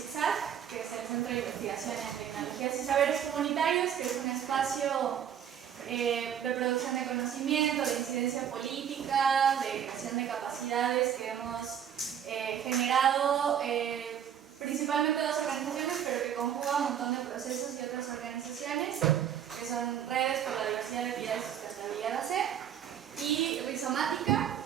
CITSAC, que es el Centro de Investigación en Tecnologías y Saberes Comunitarios, que es un espacio de producción de conocimiento, de incidencia política, de creación de capacidades que hemos generado principalmente dos organizaciones, pero que conjuga un montón de procesos y otras organizaciones, que son Redes por la Diversidad, Equidad y Sustentabilidad AC y Rizomática.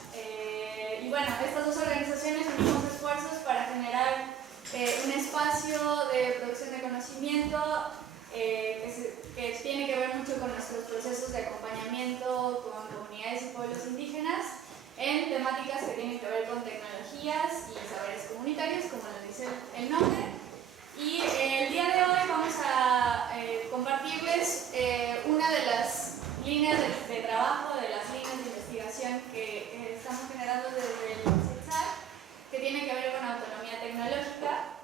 Y bueno, estas dos organizaciones unimos esfuerzos para generar un espacio de producción de conocimiento que tiene que ver mucho con nuestros procesos de acompañamiento con comunidades y pueblos indígenas en temáticas que tienen que ver con tecnologías y saberes comunitarios, como lo dice el nombre. Y el día de hoy vamos a compartirles una de las líneas de trabajo, de las líneas de investigación que estamos generando desde el CITSAC, que tiene que ver con autonomía tecnológica,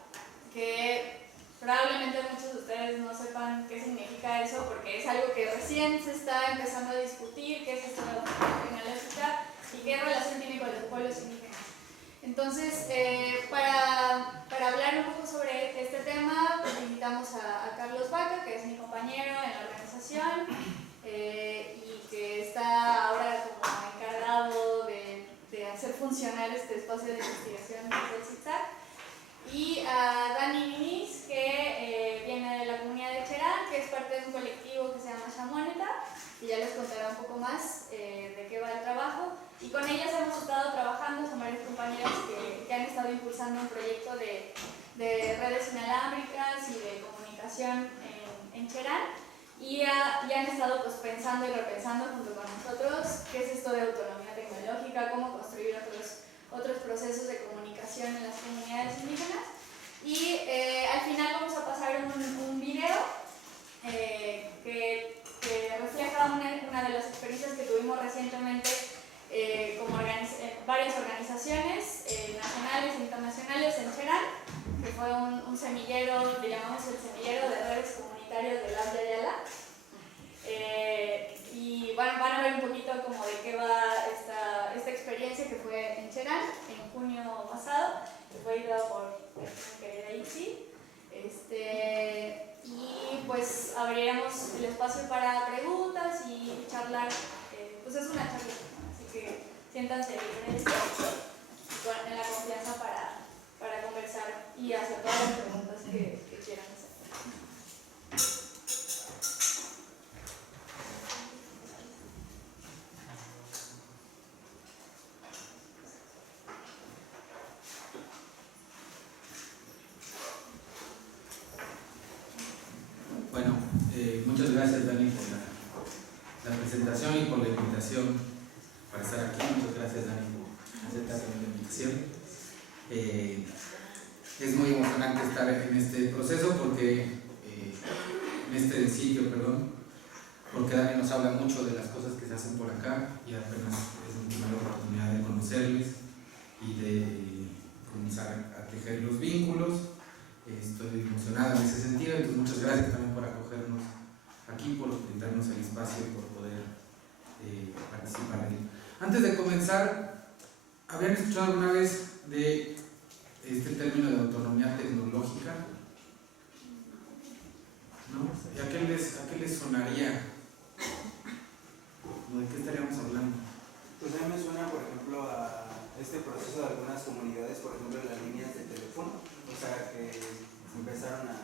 que probablemente muchos de ustedes no sepan qué significa eso, porque es algo que recién se está empezando a discutir, qué es esto de la autonomía tecnológica y qué relación tiene con los pueblos indígenas. Entonces, para hablar un poco sobre este tema, pues invitamos a Carlos Vaca, que es mi compañero en la organización y que está ahora como encargado de hacer funcionar este espacio de investigación desde el CITSAC, y a Dani Muniz, que viene de la comunidad de Cherán, que es parte de un colectivo que se llama Chamoneta, y ya les contará un poco más de qué va el trabajo. Y con ellas hemos estado trabajando, son varios compañeros que han estado impulsando un proyecto de redes inalámbricas y de comunicación en Cherán, y han estado pues, pensando y repensando junto con nosotros qué es esto de autonomía tecnológica, cómo construir otros procesos de comunicación en las comunidades indígenas. Y al final vamos a pasar un video que refleja una de las experiencias que tuvimos recientemente como varias organizaciones nacionales e internacionales en Cherán, que fue un semillero, le llamamos el semillero de redes comunitarias de Labia Yala. Y van a ver un poquito como de qué va esta experiencia que fue en Cherán en junio pasado, que fue ideada por mi querida Ixi. Y pues abriremos el espacio para preguntas y charlar, pues es una charla, así que siéntanse libres en la confianza para conversar y hacer todas las preguntas que quieran hacer. Bueno, muchas gracias Dani por la presentación y por la invitación para estar aquí. Muchas gracias Dani por aceptar la invitación. Es muy emocionante estar en este proceso porque, en este sitio, porque Dani nos habla mucho de las cosas que se hacen por acá y apenas es mi primera oportunidad de conocerles y de comenzar a tejer los vínculos. Estoy emocionada en ese sentido, entonces muchas gracias también por acogernos aquí, por brindarnos el espacio y por poder participar en él. Antes de comenzar, ¿habían escuchado alguna vez de este término de autonomía tecnológica? ¿No? ¿Y a qué les sonaría? ¿De qué estaríamos hablando? Pues a mí me suena, por ejemplo, a este proceso de algunas comunidades, por ejemplo, las líneas de teléfono, o sea, que empezaron a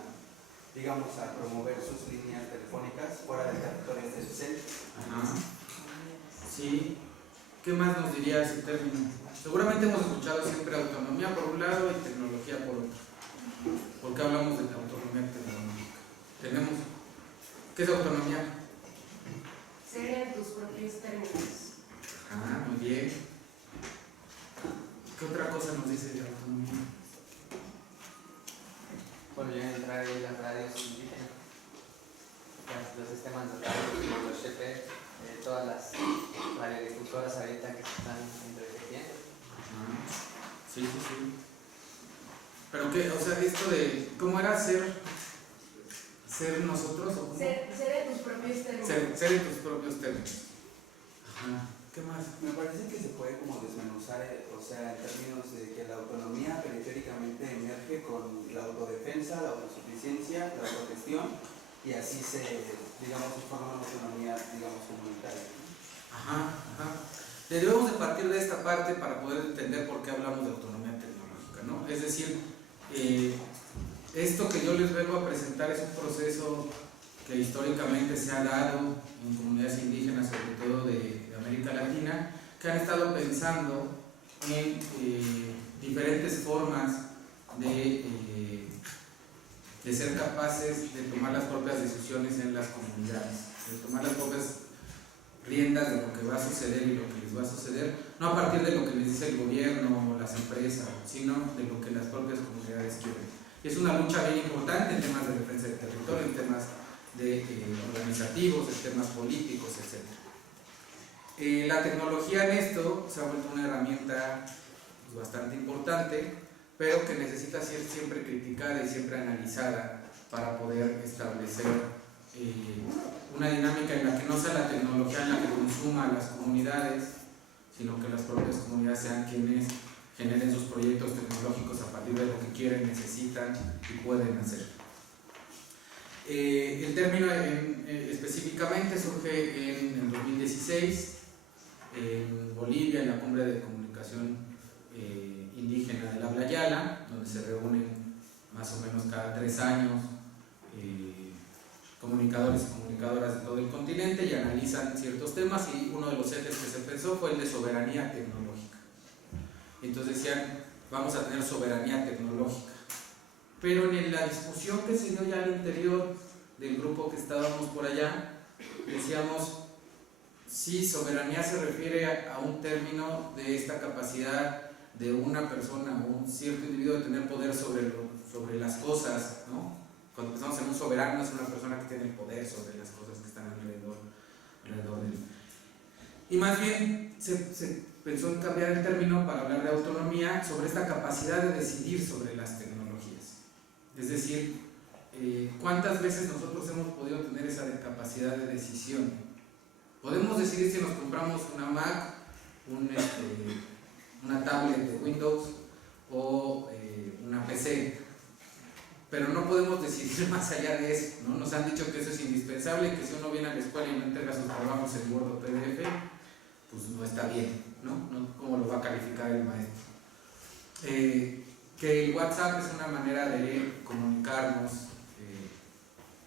promover sus líneas telefónicas fuera del territorio del CEL. Ajá. Sí. ¿Qué más nos diría ese término? Seguramente hemos escuchado siempre autonomía por un lado y tecnología por otro. ¿Por qué hablamos de autonomía tecnológica? ¿Qué es autonomía? Ser en tus propios términos. Ah, muy bien. ¿Qué otra cosa nos dice de autonomía? Volvieron a entrar ahí las radios indígenas, los sistemas de radio, los GP, todas las radiodifusoras ahorita que se están entretejiendo. Sí. Pero qué, o sea, esto de, ¿cómo era ser nosotros? ¿O cómo? Ser en tus propios términos. Ser en tus propios términos. Ajá. ¿Qué más? Me parece que se puede como desmenuzar, o sea, en términos de que la autonomía periféricamente emerge con la autodefensa, la autosuficiencia, la autogestión, y así se forma una autonomía, comunitaria. Ajá. Debemos de partir de esta parte para poder entender por qué hablamos de autonomía tecnológica, ¿no? Es decir, esto que yo les vengo a presentar es un proceso que históricamente se ha dado en comunidades indígenas, sobre todo de América Latina, que han estado pensando en diferentes formas de ser capaces de tomar las propias decisiones en las comunidades, de tomar las propias riendas de lo que va a suceder y lo que les va a suceder, no a partir de lo que les dice el gobierno o las empresas, sino de lo que las propias comunidades quieren. Y es una lucha bien importante en temas de defensa del territorio, en temas organizativos, en temas políticos, etc. La tecnología en esto se ha vuelto una herramienta bastante importante, pero que necesita ser siempre criticada y siempre analizada para poder establecer una dinámica en la que no sea la tecnología en la que consuma las comunidades, sino que las propias comunidades sean quienes generen sus proyectos tecnológicos a partir de lo que quieren, necesitan y pueden hacer. El término específicamente surge en el 2016 en Bolivia, en la cumbre de comunicación indígena del Habla Yala, donde se reúnen más o menos cada 3 años comunicadores y comunicadoras de todo el continente y analizan ciertos temas, y uno de los ejes que se pensó fue el de soberanía tecnológica. Entonces decían, vamos a tener soberanía tecnológica. Pero en la discusión que se dio ya al interior del grupo que estábamos por allá, decíamos, sí, soberanía se refiere a un término de esta capacidad de una persona o un cierto individuo de tener poder sobre las cosas, ¿no? Cuando pensamos en un soberano, es una persona que tiene el poder sobre las cosas que están alrededor de él. Y más bien se pensó en cambiar el término para hablar de autonomía sobre esta capacidad de decidir sobre las tecnologías. Es decir, ¿cuántas veces nosotros hemos podido tener esa capacidad de decisión? Podemos decidir si nos compramos una Mac, una tablet de Windows o una PC, pero no podemos decidir más allá de eso, ¿no? Nos han dicho que eso es indispensable y que si uno viene a la escuela y no entrega sus trabajos en Word o PDF, pues no está bien, ¿no? ¿Cómo lo va a calificar el maestro? Que el WhatsApp es una manera de comunicarnos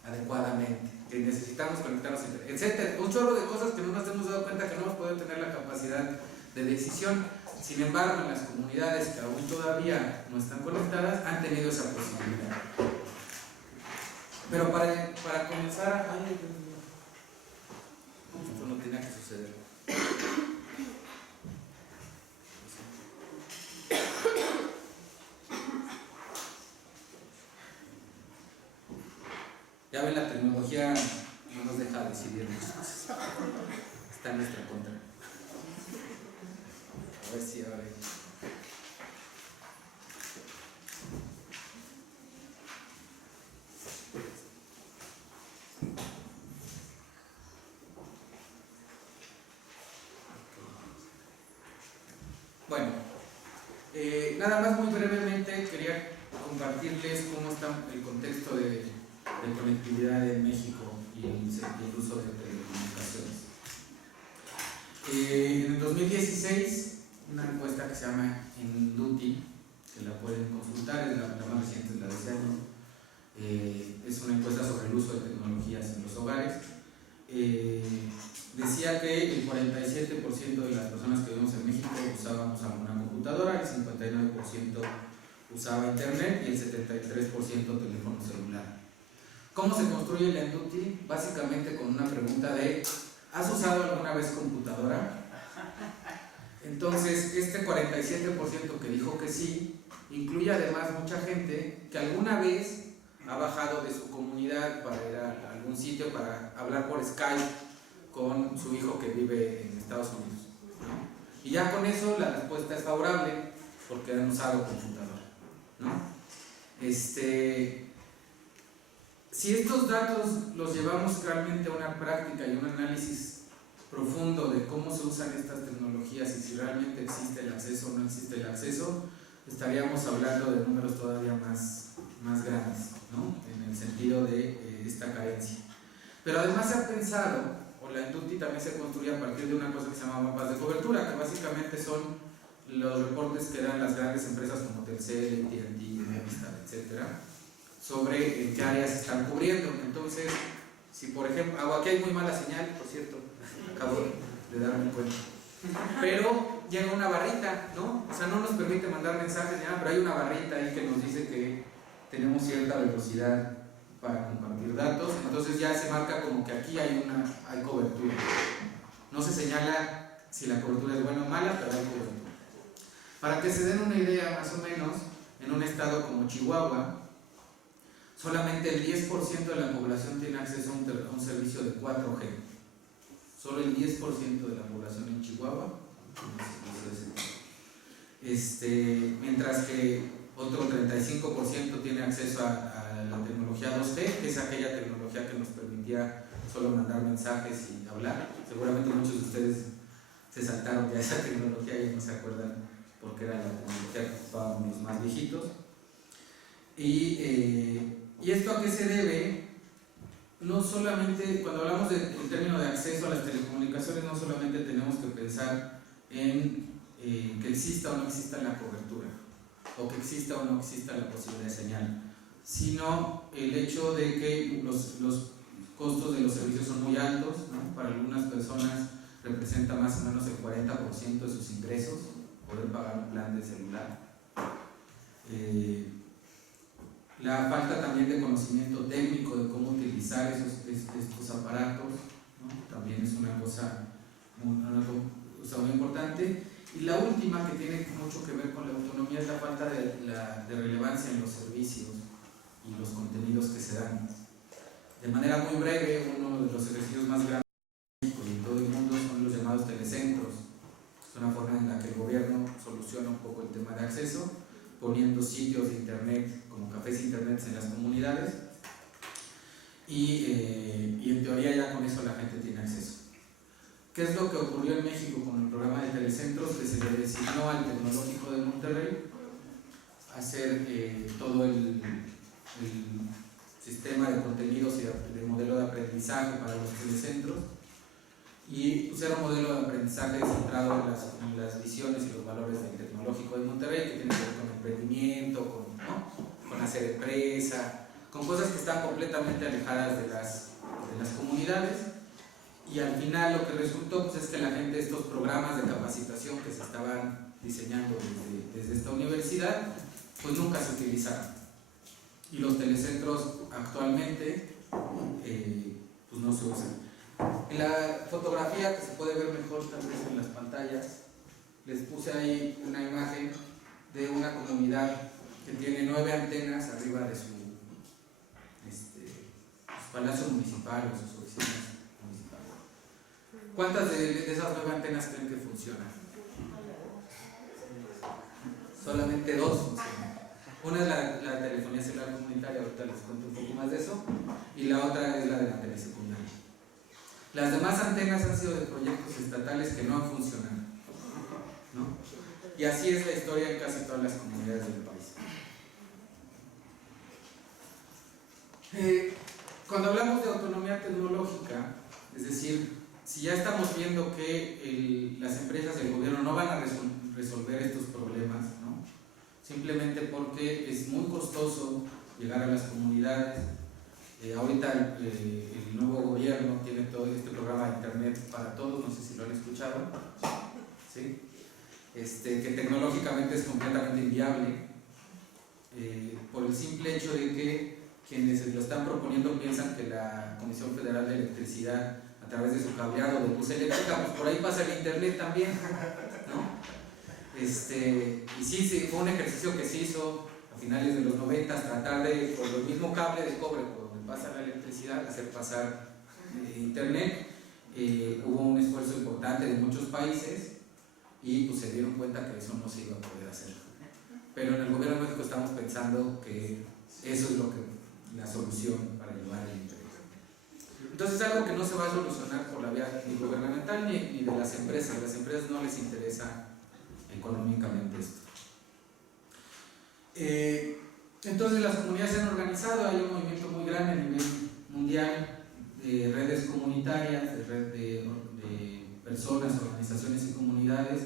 adecuadamente, que necesitamos conectarnos, etc. Un chorro de cosas que no nos hemos dado cuenta que no hemos podido tener la capacidad de decisión. Sin embargo, en las comunidades que aún todavía no están conectadas han tenido esa posibilidad. Pero para comenzar, esto no tenía que suceder. Ya ven, la tecnología no nos deja decidir muchas cosas. Está en nuestra contra. A ver si ahora. Bueno, nada más muy brevemente quería compartirles cómo está el contexto de conectividad en México y el uso de telecomunicaciones. En el 2016, una encuesta que se llama Induti, que la pueden consultar, es la más reciente, es la de este año, es una encuesta sobre el uso de tecnologías en los hogares. Decía que el 47% de las personas que vivimos en México usábamos alguna computadora, el 59% usaba internet y el 73% teléfono celular. ¿Cómo se construye el Induti? Básicamente con una pregunta de ¿has usado alguna vez computadora? Entonces, este 47% que dijo que sí, incluye además mucha gente que alguna vez ha bajado de su comunidad para ir a algún sitio para hablar por Skype con su hijo que vive en Estados Unidos, ¿no? Y ya con eso la respuesta es favorable porque han usado computadora, ¿no? Si estos datos los llevamos realmente a una práctica y un análisis profundo de cómo se usan estas tecnologías y si realmente existe el acceso o no existe el acceso, estaríamos hablando de números todavía más Pero además se ha pensado, o la Inducti también se construye a partir de una cosa que se llama mapas de cobertura, que básicamente son los reportes que dan las grandes empresas como Telcel, AT&T, Movistar, etc., sobre qué áreas están cubriendo. Entonces, si por ejemplo, aquí hay muy mala señal, por cierto, acabo de darme cuenta, pero llega una barrita, ¿no? O sea, no nos permite mandar mensajes ni nada, pero hay una barrita ahí que nos dice que tenemos cierta velocidad para compartir datos, entonces ya se marca como que aquí hay cobertura. No se señala si la cobertura es buena o mala, pero hay cobertura. Para que se den una idea más o menos, en un estado como Chihuahua, solamente el 10% de la población tiene acceso a un servicio de 4G. Solo el 10% de la población en Chihuahua tiene servicio de ese tipo. Mientras que otro 35% tiene acceso a la tecnología 2G, que es aquella tecnología que nos permitía solo mandar mensajes y hablar. Seguramente muchos de ustedes se saltaron ya esa tecnología y no se acuerdan porque era la tecnología que ocupaban los más viejitos. ¿Y esto a qué se debe? No solamente, cuando hablamos en términos de acceso a las telecomunicaciones, no solamente tenemos que pensar en que exista o no exista la cobertura, o que exista o no exista la posibilidad de señal, sino el hecho de que los costos de los servicios son muy altos, ¿no? Para algunas personas representa más o menos el 40% de sus ingresos poder pagar un plan de celular. La falta también de conocimiento técnico de cómo utilizar estos aparatos, ¿no? También es una cosa muy importante. Y la última, que tiene mucho que ver con la autonomía, es la falta de relevancia en los servicios y los contenidos que se dan. De manera muy breve, uno de los ejercicios más grandes en todo el mundo son los llamados telecentros. Es una forma en la que el gobierno soluciona un poco el tema de acceso, poniendo sitios de internet como cafés internet en las comunidades y en teoría ya con eso la gente tiene acceso. ¿Qué es lo que ocurrió en México con el programa de telecentros? Que se le designó al Tecnológico de Monterrey hacer todo el sistema de contenidos y de modelo de aprendizaje para los telecentros, y pues era un modelo de aprendizaje centrado en las visiones y los valores del Tecnológico de Monterrey, que tiene que ver con emprendimiento, con hacer empresa, con cosas que están completamente alejadas de las comunidades. Y al final lo que resultó pues, es que la gente, estos programas de capacitación que se estaban diseñando desde esta universidad, pues nunca se utilizaron. Y los telecentros actualmente pues no se usan. En la fotografía, que se puede ver mejor tal vez en las pantallas, les puse ahí una imagen de una comunidad que tiene 9 antenas arriba de su palacio municipal o sus oficinas municipales. ¿Cuántas de esas 9 antenas creen que funcionan? Solamente 2 funcionan. Una es la telefonía celular comunitaria, ahorita les cuento un poco más de eso, y la otra es la de la telesecundaria. Las demás antenas han sido de proyectos estatales que no han funcionado, ¿no? Y así es la historia en casi todas las comunidades del país. Cuando hablamos de autonomía tecnológica, es decir, si ya estamos viendo que las empresas del gobierno no van a resolver estos problemas, ¿no? Simplemente porque es muy costoso llegar a las comunidades. Ahorita el nuevo gobierno tiene todo este programa de internet para todos, no sé si lo han escuchado, ¿sí? Que tecnológicamente es completamente inviable, por el simple hecho de que quienes lo están proponiendo piensan que la Comisión Federal de Electricidad, a través de su cableado de luz eléctrica, pues por ahí pasa el internet también, ¿no? Y sí, fue un ejercicio que se hizo a finales de los 90, tratar de, por el mismo cable de cobre por donde pasa la electricidad, hacer pasar internet. Hubo un esfuerzo importante de muchos países y pues se dieron cuenta que eso no se iba a poder hacer. Pero en el gobierno de México estamos pensando que eso es la solución para llevar el internet. Entonces es algo que no se va a solucionar por la vía ni gubernamental ni de las empresas. A las empresas no les interesa económicamente esto. Entonces las comunidades se han organizado, hay un movimiento muy grande a nivel mundial, de redes comunitarias, de red de personas, organizaciones y comunidades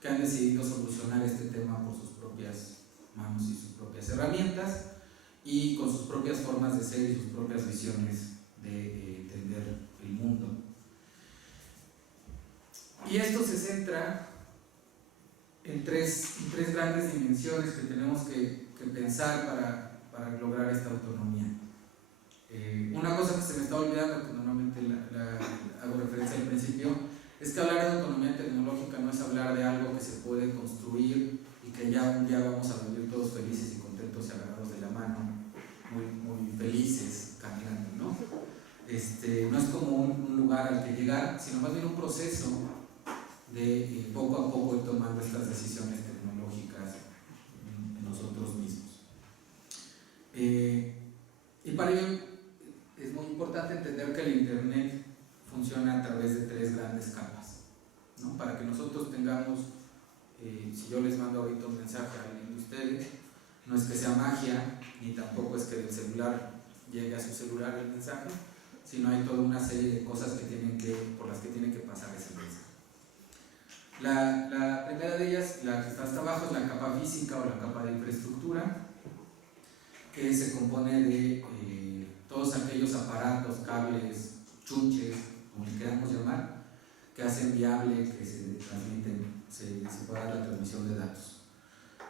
que han decidido solucionar este tema por sus propias manos y sus propias herramientas y con sus propias formas de ser y sus propias visiones de entender el mundo. Y esto se centra en tres grandes dimensiones que tenemos que pensar para lograr esta autonomía. Una cosa que se me está olvidando, que normalmente la hago referencia al principio, es que hablar de autonomía tecnológica no es hablar de algo que se puede construir y que ya un día vamos a vivir todos felices y contentos y agarrados de la mano, muy felices, caminando, ¿no? No es como un lugar al que llegar, sino más bien un proceso de poco a poco ir tomando estas decisiones tecnológicas en nosotros mismos. Y para ello es muy importante entender que el Internet funciona a través de tres grandes capas, ¿no? Para que nosotros tengamos, si yo les mando ahorita un mensaje a alguien de ustedes, no es que sea magia, ni tampoco es que del celular llegue a su celular el mensaje, sino hay toda una serie de cosas por las que tiene que pasar ese mensaje. La primera de ellas, la que está hasta abajo, es la capa física o la capa de infraestructura, que se compone de todos aquellos aparatos, cables, chunches, como le queramos llamar, que hacen viable que se transmiten, se pueda dar la transmisión de datos.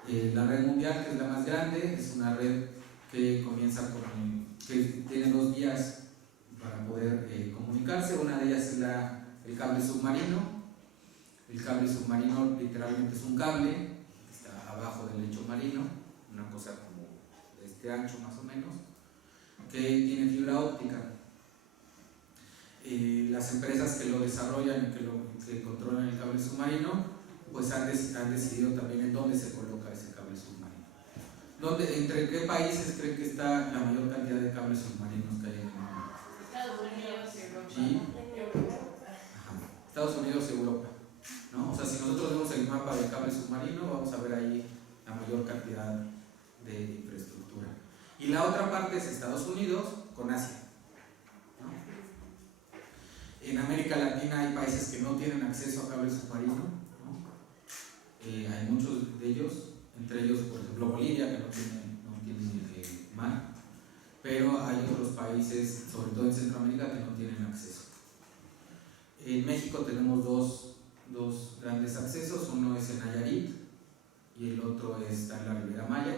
La red mundial, que es la más grande, es una red que que tiene dos vías para poder comunicarse. Una de ellas es el cable submarino. El cable submarino literalmente es un cable que está abajo del lecho marino, una cosa como de este ancho más o menos, que tiene fibra óptica. Las empresas que lo desarrollan y que controlan el cable submarino, pues han decidido también en dónde se coloca ese cable submarino. ¿Entre qué países creen que está la mayor cantidad de cables submarinos que hay en el mundo? Estados Unidos, Europa. ¿Sí? Ajá. Estados Unidos y Europa, ¿no? O sea, si nosotros vemos el mapa del cable submarino, vamos a ver ahí la mayor cantidad de infraestructura. Y la otra parte es Estados Unidos con Asia, ¿no? En América Latina hay países que no tienen acceso a cable submarino, ¿no? Hay muchos de ellos, entre ellos, por ejemplo, Bolivia, que no tiene mar, pero hay otros países, sobre todo en Centroamérica, que no tienen acceso. En México tenemos dos grandes accesos, uno es en Nayarit y el otro está en la Riviera Maya,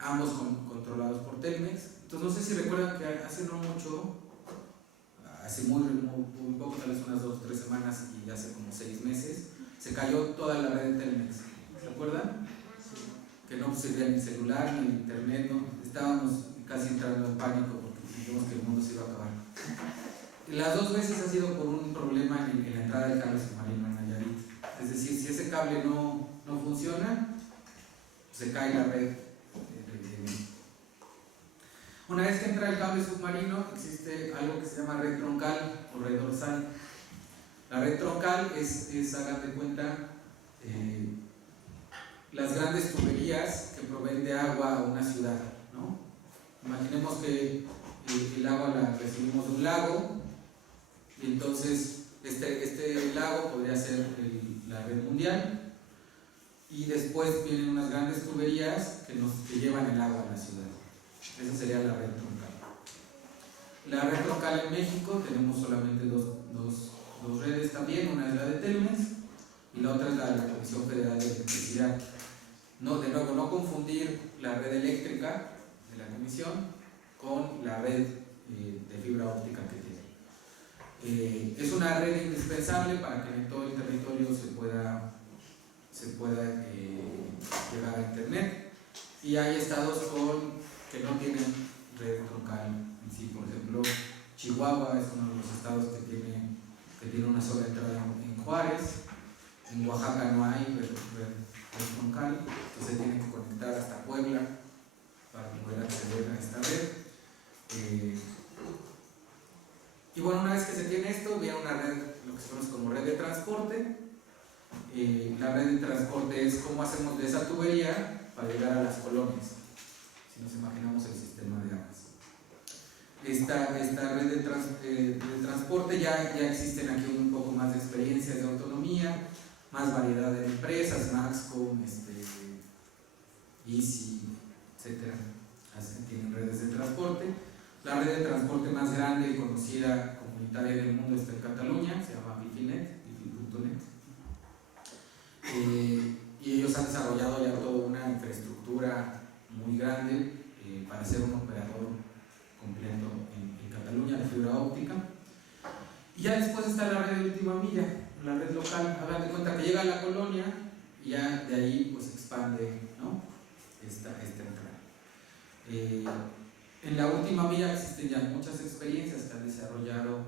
ambos controlados por Telmex. Entonces no sé si recuerdan que hace no mucho, hace muy poco, tal vez unas 2 o 3 semanas y hace como 6 meses, se cayó toda la red de Telmex. ¿Se acuerdan? Que no servía ni celular ni internet, ¿no? Estábamos casi entrando en pánico porque sentimos que el mundo se iba a acabar. Las 2 veces ha sido por un problema en la entrada del cable submarino en Nayarit. Es decir, si ese cable no funciona, se cae la red. Una vez que entra el cable submarino, existe algo que se llama red troncal o red dorsal. La red troncal hagan de cuenta, las grandes tuberías que proveen de agua a una ciudad, ¿no? Imaginemos que el agua la recibimos de un lago, y entonces este lago podría ser la red mundial, y después vienen unas grandes tuberías que llevan el agua a la ciudad. Esa sería la red troncal. La red troncal en México tenemos solamente dos redes también, una es la de Telmex y la otra es la de la Comisión Federal de Electricidad. De nuevo, no confundir la red eléctrica de la Comisión con la red de fibra óptica que tiene. Es una red indispensable para que en todo el territorio se pueda llegar a internet, y hay estados que no tienen red troncal en sí. Por ejemplo, Chihuahua es uno de los estados que tiene una sola entrada en Juárez. En Oaxaca no hay red troncal, entonces tienen que conectar hasta Puebla para poder acceder a esta red. Y bueno, una vez que se tiene esto, viene una red, lo que se conoce como red de transporte. La red de transporte es cómo hacemos de esa tubería para llegar a las colonias, si nos imaginamos el sistema de aguas. esta red de transporte. Ya existen aquí un poco más de experiencias de autonomía, más variedad de empresas, Maxcom, Easy, etcétera, tienen redes de transporte. La red de transporte más grande y conocida comunitaria del mundo está en Cataluña, se llama Bifinet, bifi.net. Y ellos han desarrollado ya toda una infraestructura muy grande para ser un operador completo en Cataluña de fibra óptica. Y ya después está la red de última milla, la red local. Hagan de cuenta que llega a la colonia y ya de ahí pues expande, ¿no?, esta entrada. En la última milla existen ya muchas experiencias que han desarrollado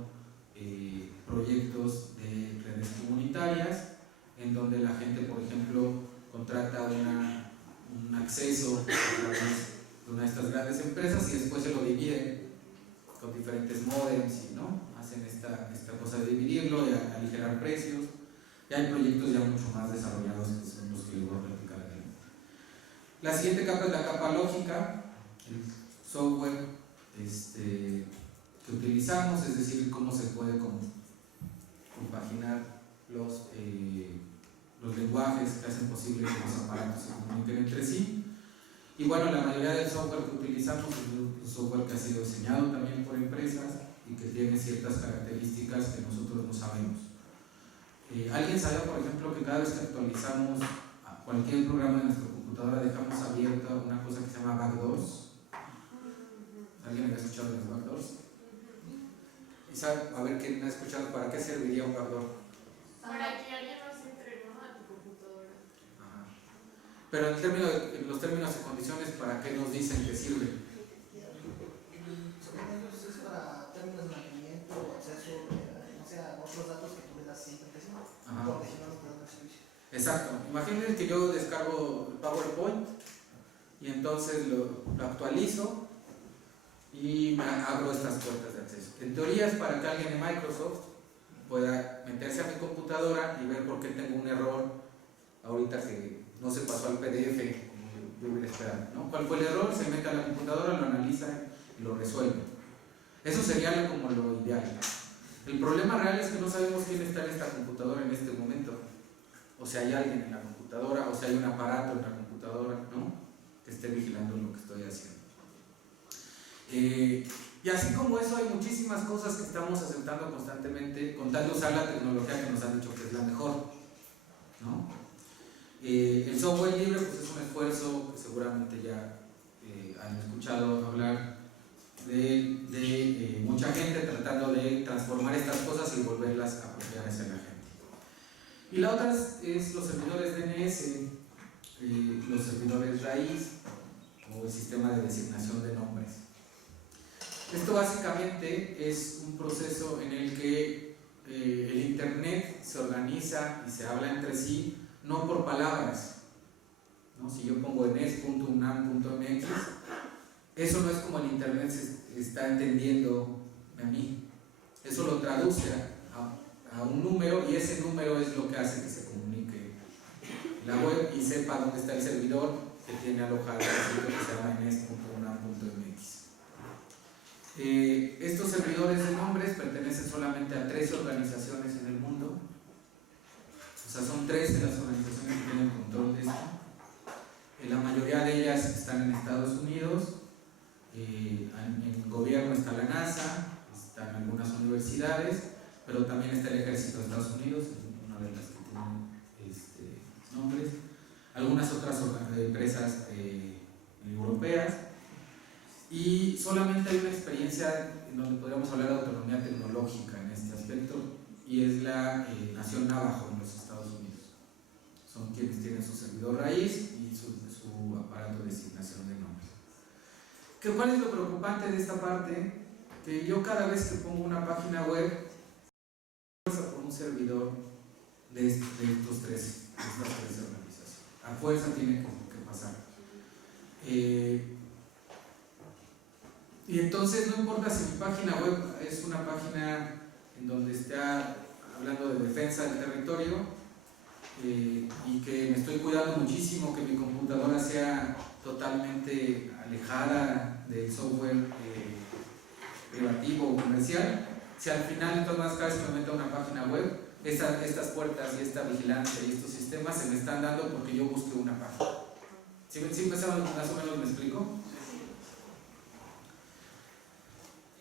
proyectos de redes comunitarias, en donde la gente, por ejemplo, contrata un acceso a través de una de estas grandes empresas y después se lo dividen con diferentes modems, ¿no? Hacen esta cosa de dividirlo y aligerar precios. Y hay proyectos ya mucho más desarrollados que son los que les voy a platicar aquí. La siguiente capa es la capa lógica, el software que utilizamos, es decir, cómo se puede compaginar los lenguajes que hacen posible que los aparatos se comuniquen entre sí. Y bueno, la mayoría del software que utilizamos es un software que ha sido diseñado también por empresas y que tiene ciertas características que nosotros no sabemos. ¿Alguien sabe, por ejemplo, que cada vez que actualizamos a cualquier programa de nuestra computadora dejamos abierta una cosa que se llama backdoors? ¿Alguien había escuchado de los backdoors? ¿Y sabe, a ver quién ha escuchado para qué serviría un backdoor? Para que alguien no se entre, ¿no?, a tu computadora. Ajá. Pero en los términos y condiciones, ¿para qué nos dicen que sirve? Según ellos es para términos de mantenimiento o acceso, no sé, a otros datos que tú le das siempre que sí, protegiendo el servicio. Exacto. Imaginen que yo descargo PowerPoint y entonces lo actualizo y me abro estas puertas de acceso. En teoría es para que alguien de Microsoft pueda meterse a mi computadora y ver por qué tengo un error ahorita que no se pasó al PDF como yo hubiera esperado, ¿no? ¿Cuál fue el error? Se mete a la computadora, lo analiza y lo resuelve. Eso sería como lo ideal. El problema real es que no sabemos quién está en esta computadora en este momento. O si hay alguien en la computadora, o si hay un aparato en la computadora, ¿no?, que esté vigilando lo que estoy haciendo. Y así como eso hay muchísimas cosas que estamos aceptando constantemente con tal de usar la tecnología que nos han dicho que es la mejor, ¿no? El software libre pues es un esfuerzo que seguramente ya han escuchado hablar de mucha gente tratando de transformar estas cosas y volverlas apropiadas a la gente. Y la otra es los servidores DNS, los servidores raíz o el sistema de designación de nombres. Esto básicamente es un proceso en el que el Internet se organiza y se habla entre sí, no por palabras, ¿no? Si yo pongo enes.unam.mx, eso no es como el Internet se está entendiendo a mí. Eso lo traduce a un número y ese número es lo que hace que se comunique la web y sepa dónde está el servidor que tiene alojado el sitio que se llama enes.unam.mx. Estos servidores de nombres pertenecen solamente a 13 organizaciones en el mundo. O sea, son 13 las organizaciones que tienen control de esto. La mayoría de ellas están en Estados Unidos. En el gobierno está la NASA, están algunas universidades, pero también está el Ejército de Estados Unidos, es una de las que tienen nombres. Algunas otras empresas europeas. Y solamente hay una experiencia en donde podríamos hablar de autonomía tecnológica en este aspecto, y es la Nación Navajo en los Estados Unidos. Son quienes tienen su servidor raíz y su aparato de designación de nombres. ¿Cuál es lo preocupante de esta parte? Que yo cada vez que pongo una página web, fuerza por un servidor de estas tres organizaciones. A fuerza tiene que pasar. Y entonces no importa si mi página web es una página en donde está hablando de defensa del territorio y que me estoy cuidando muchísimo que mi computadora sea totalmente alejada del software privativo o comercial, si al final entonces cada vez que me meto a una página web, estas puertas y esta vigilancia y estos sistemas se me están dando porque yo busqué una página. ¿Sí más o menos me explico?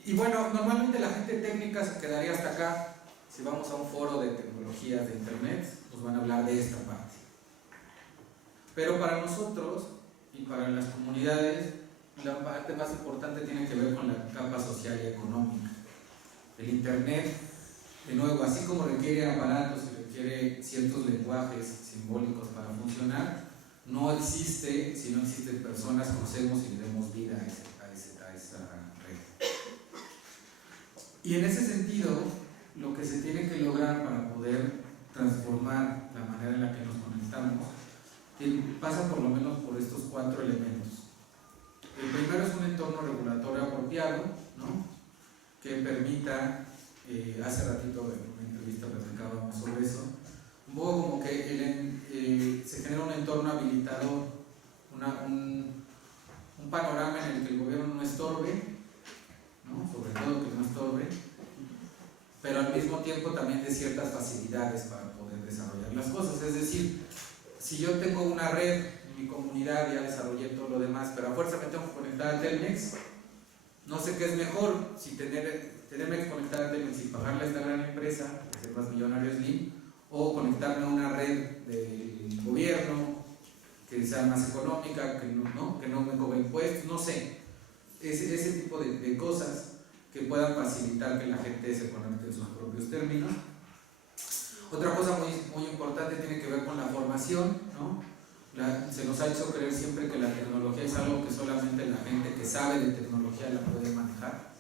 Y bueno, normalmente la gente técnica se quedaría hasta acá. Si vamos a un foro de tecnologías de internet, nos van a hablar de esta parte. Pero para nosotros y para las comunidades, la parte más importante tiene que ver con la capa social y económica. El internet, de nuevo, así como requiere aparatos y requiere ciertos lenguajes simbólicos para funcionar, no existe si no existen personas que usemos y le demos vida a esa red. Y en ese sentido, lo que se tiene que lograr para poder transformar la manera en la que nos conectamos pasa por lo menos por estos 4 elementos. El primero es un entorno regulatorio apropiado, ¿no? Que permita, hace ratito en una entrevista platicábamos sobre eso, un poco como que se genera un entorno habilitador, un panorama en el que el gobierno no estorbe, ¿no? Sobre todo que no estorbe, pero al mismo tiempo también de ciertas facilidades para poder desarrollar las cosas. Es decir, si yo tengo una red en mi comunidad, ya desarrollé todo lo demás, pero a fuerza me tengo que conectar a Telmex, no sé qué es mejor, si tenerme que conectar a Telmex y pagarle a esta gran empresa, que es más millonario Slim, o conectarme a una red del gobierno que sea más económica, que no me cobre impuestos, no sé. Ese tipo de cosas que puedan facilitar que la gente se conecte en sus propios términos. Otra cosa muy importante tiene que ver con la formación, ¿no? Se nos ha hecho creer siempre que la tecnología es algo que solamente la gente que sabe de tecnología la puede manejar.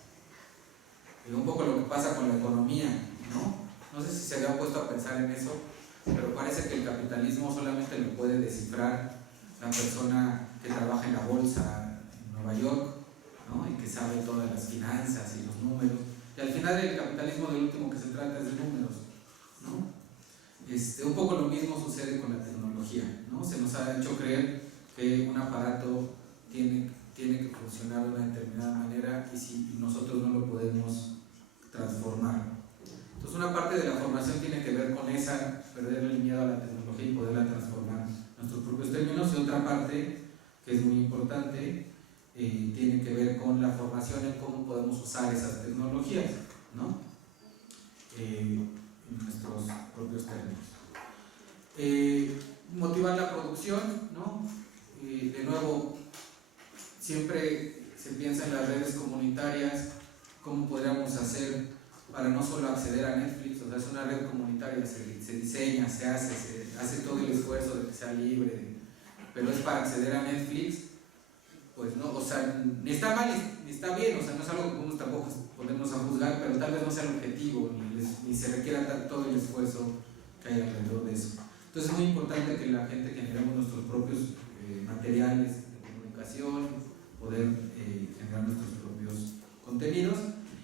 Y un poco lo que pasa con la economía, ¿no? No sé si se había puesto a pensar en eso, pero parece que el capitalismo solamente lo puede descifrar la persona que trabaja en la bolsa en Nueva York, ¿no? Y que sabe todas las finanzas y los números. Y al final el capitalismo del último que se trata es de números, ¿no? Un poco lo mismo sucede con la tecnología, ¿no? Se nos ha hecho creer que un aparato tiene que funcionar de una determinada manera y si nosotros no lo podemos transformar. Entonces una parte de la formación tiene que ver con perder el miedo a la tecnología y poderla transformar en nuestros propios términos, y otra parte que es muy importante tiene que ver con la formación en cómo podemos usar esas tecnologías, ¿no? En nuestros propios términos. Motivar la producción, ¿no? De nuevo, siempre se piensa en las redes comunitarias, cómo podríamos hacer para no solo acceder a Netflix, o sea, es una red comunitaria, se diseña, se hace todo el esfuerzo de que sea libre, pero es para acceder a Netflix, pues no, o sea, ni está mal ni está bien, o sea, no es algo que podemos tampoco ponernos a juzgar, pero tal vez no sea el objetivo, ni se requiera todo el esfuerzo que hay alrededor de eso. Entonces es muy importante que la gente generemos nuestros propios materiales de comunicación, poder generar nuestros propios contenidos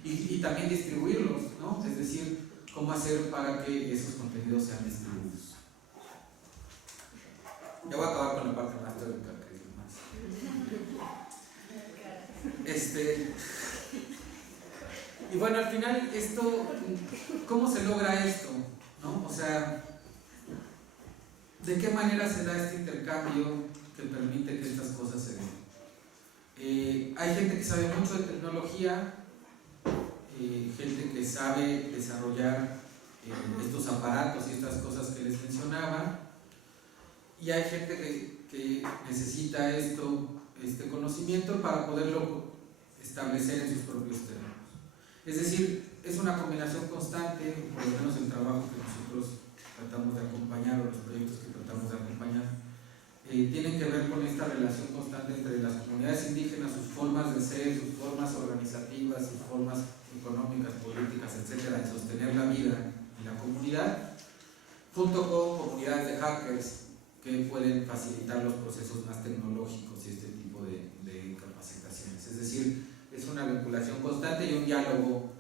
y también distribuirlos, ¿no? Es decir, cómo hacer para que esos contenidos sean distribuidos. Ya voy a acabar con la parte más teórica, que es más. Y bueno, al final ¿cómo se logra esto? ¿No? O sea, ¿de qué manera se da este intercambio que permite que estas cosas se den? Hay gente que sabe mucho de tecnología, gente que sabe desarrollar estos aparatos y estas cosas que les mencionaba, y hay gente que necesita este conocimiento para poderlo establecer en sus propios términos. Es decir, es una combinación constante, por lo menos el trabajo que nosotros tratamos de acompañar, o los proyectos que tratamos de acompañar, tienen que ver con esta relación constante entre las comunidades indígenas, sus formas de ser, sus formas organizativas, sus formas económicas, políticas, etcétera, de sostener la vida en la comunidad, junto con comunidades de hackers que pueden facilitar los procesos más tecnológicos y este tipo de capacitaciones. Es decir, es una vinculación constante y un diálogo.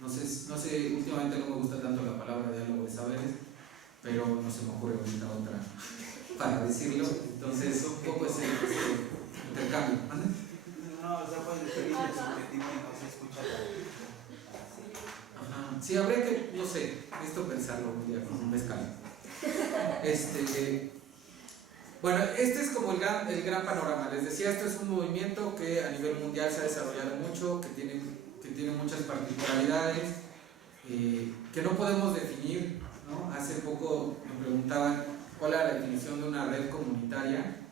No sé, últimamente no me gusta tanto la palabra diálogo de saberes, pero no se me ocurre ahorita otra para decirlo. Entonces, un poco ese intercambio. No, o sea, puede ser subjetivo y no se escucha. Sí, habría que, no sé, esto pensarlo un día con un mezcal. Bueno, este es como el gran panorama. Les decía, esto es un movimiento que a nivel mundial se ha desarrollado mucho, que tiene muchas particularidades, que no podemos definir, ¿no? Hace poco me preguntaban cuál era la definición de una red comunitaria,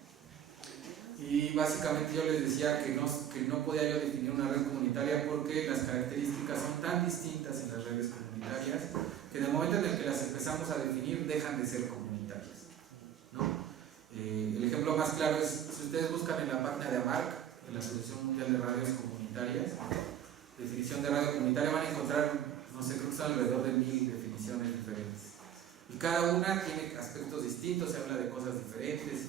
y básicamente yo les decía que no podía yo definir una red comunitaria porque las características son tan distintas en las redes comunitarias que en el momento en el que las empezamos a definir dejan de ser comunitarias, ¿no? El ejemplo más claro es, si ustedes buscan en la página de AMARC, en la Asociación Mundial de Radios Comunitarias, definición de radio comunitaria, van a encontrar, no sé, creo que son alrededor de 1000 definiciones diferentes. Y cada una tiene aspectos distintos, se habla de cosas diferentes.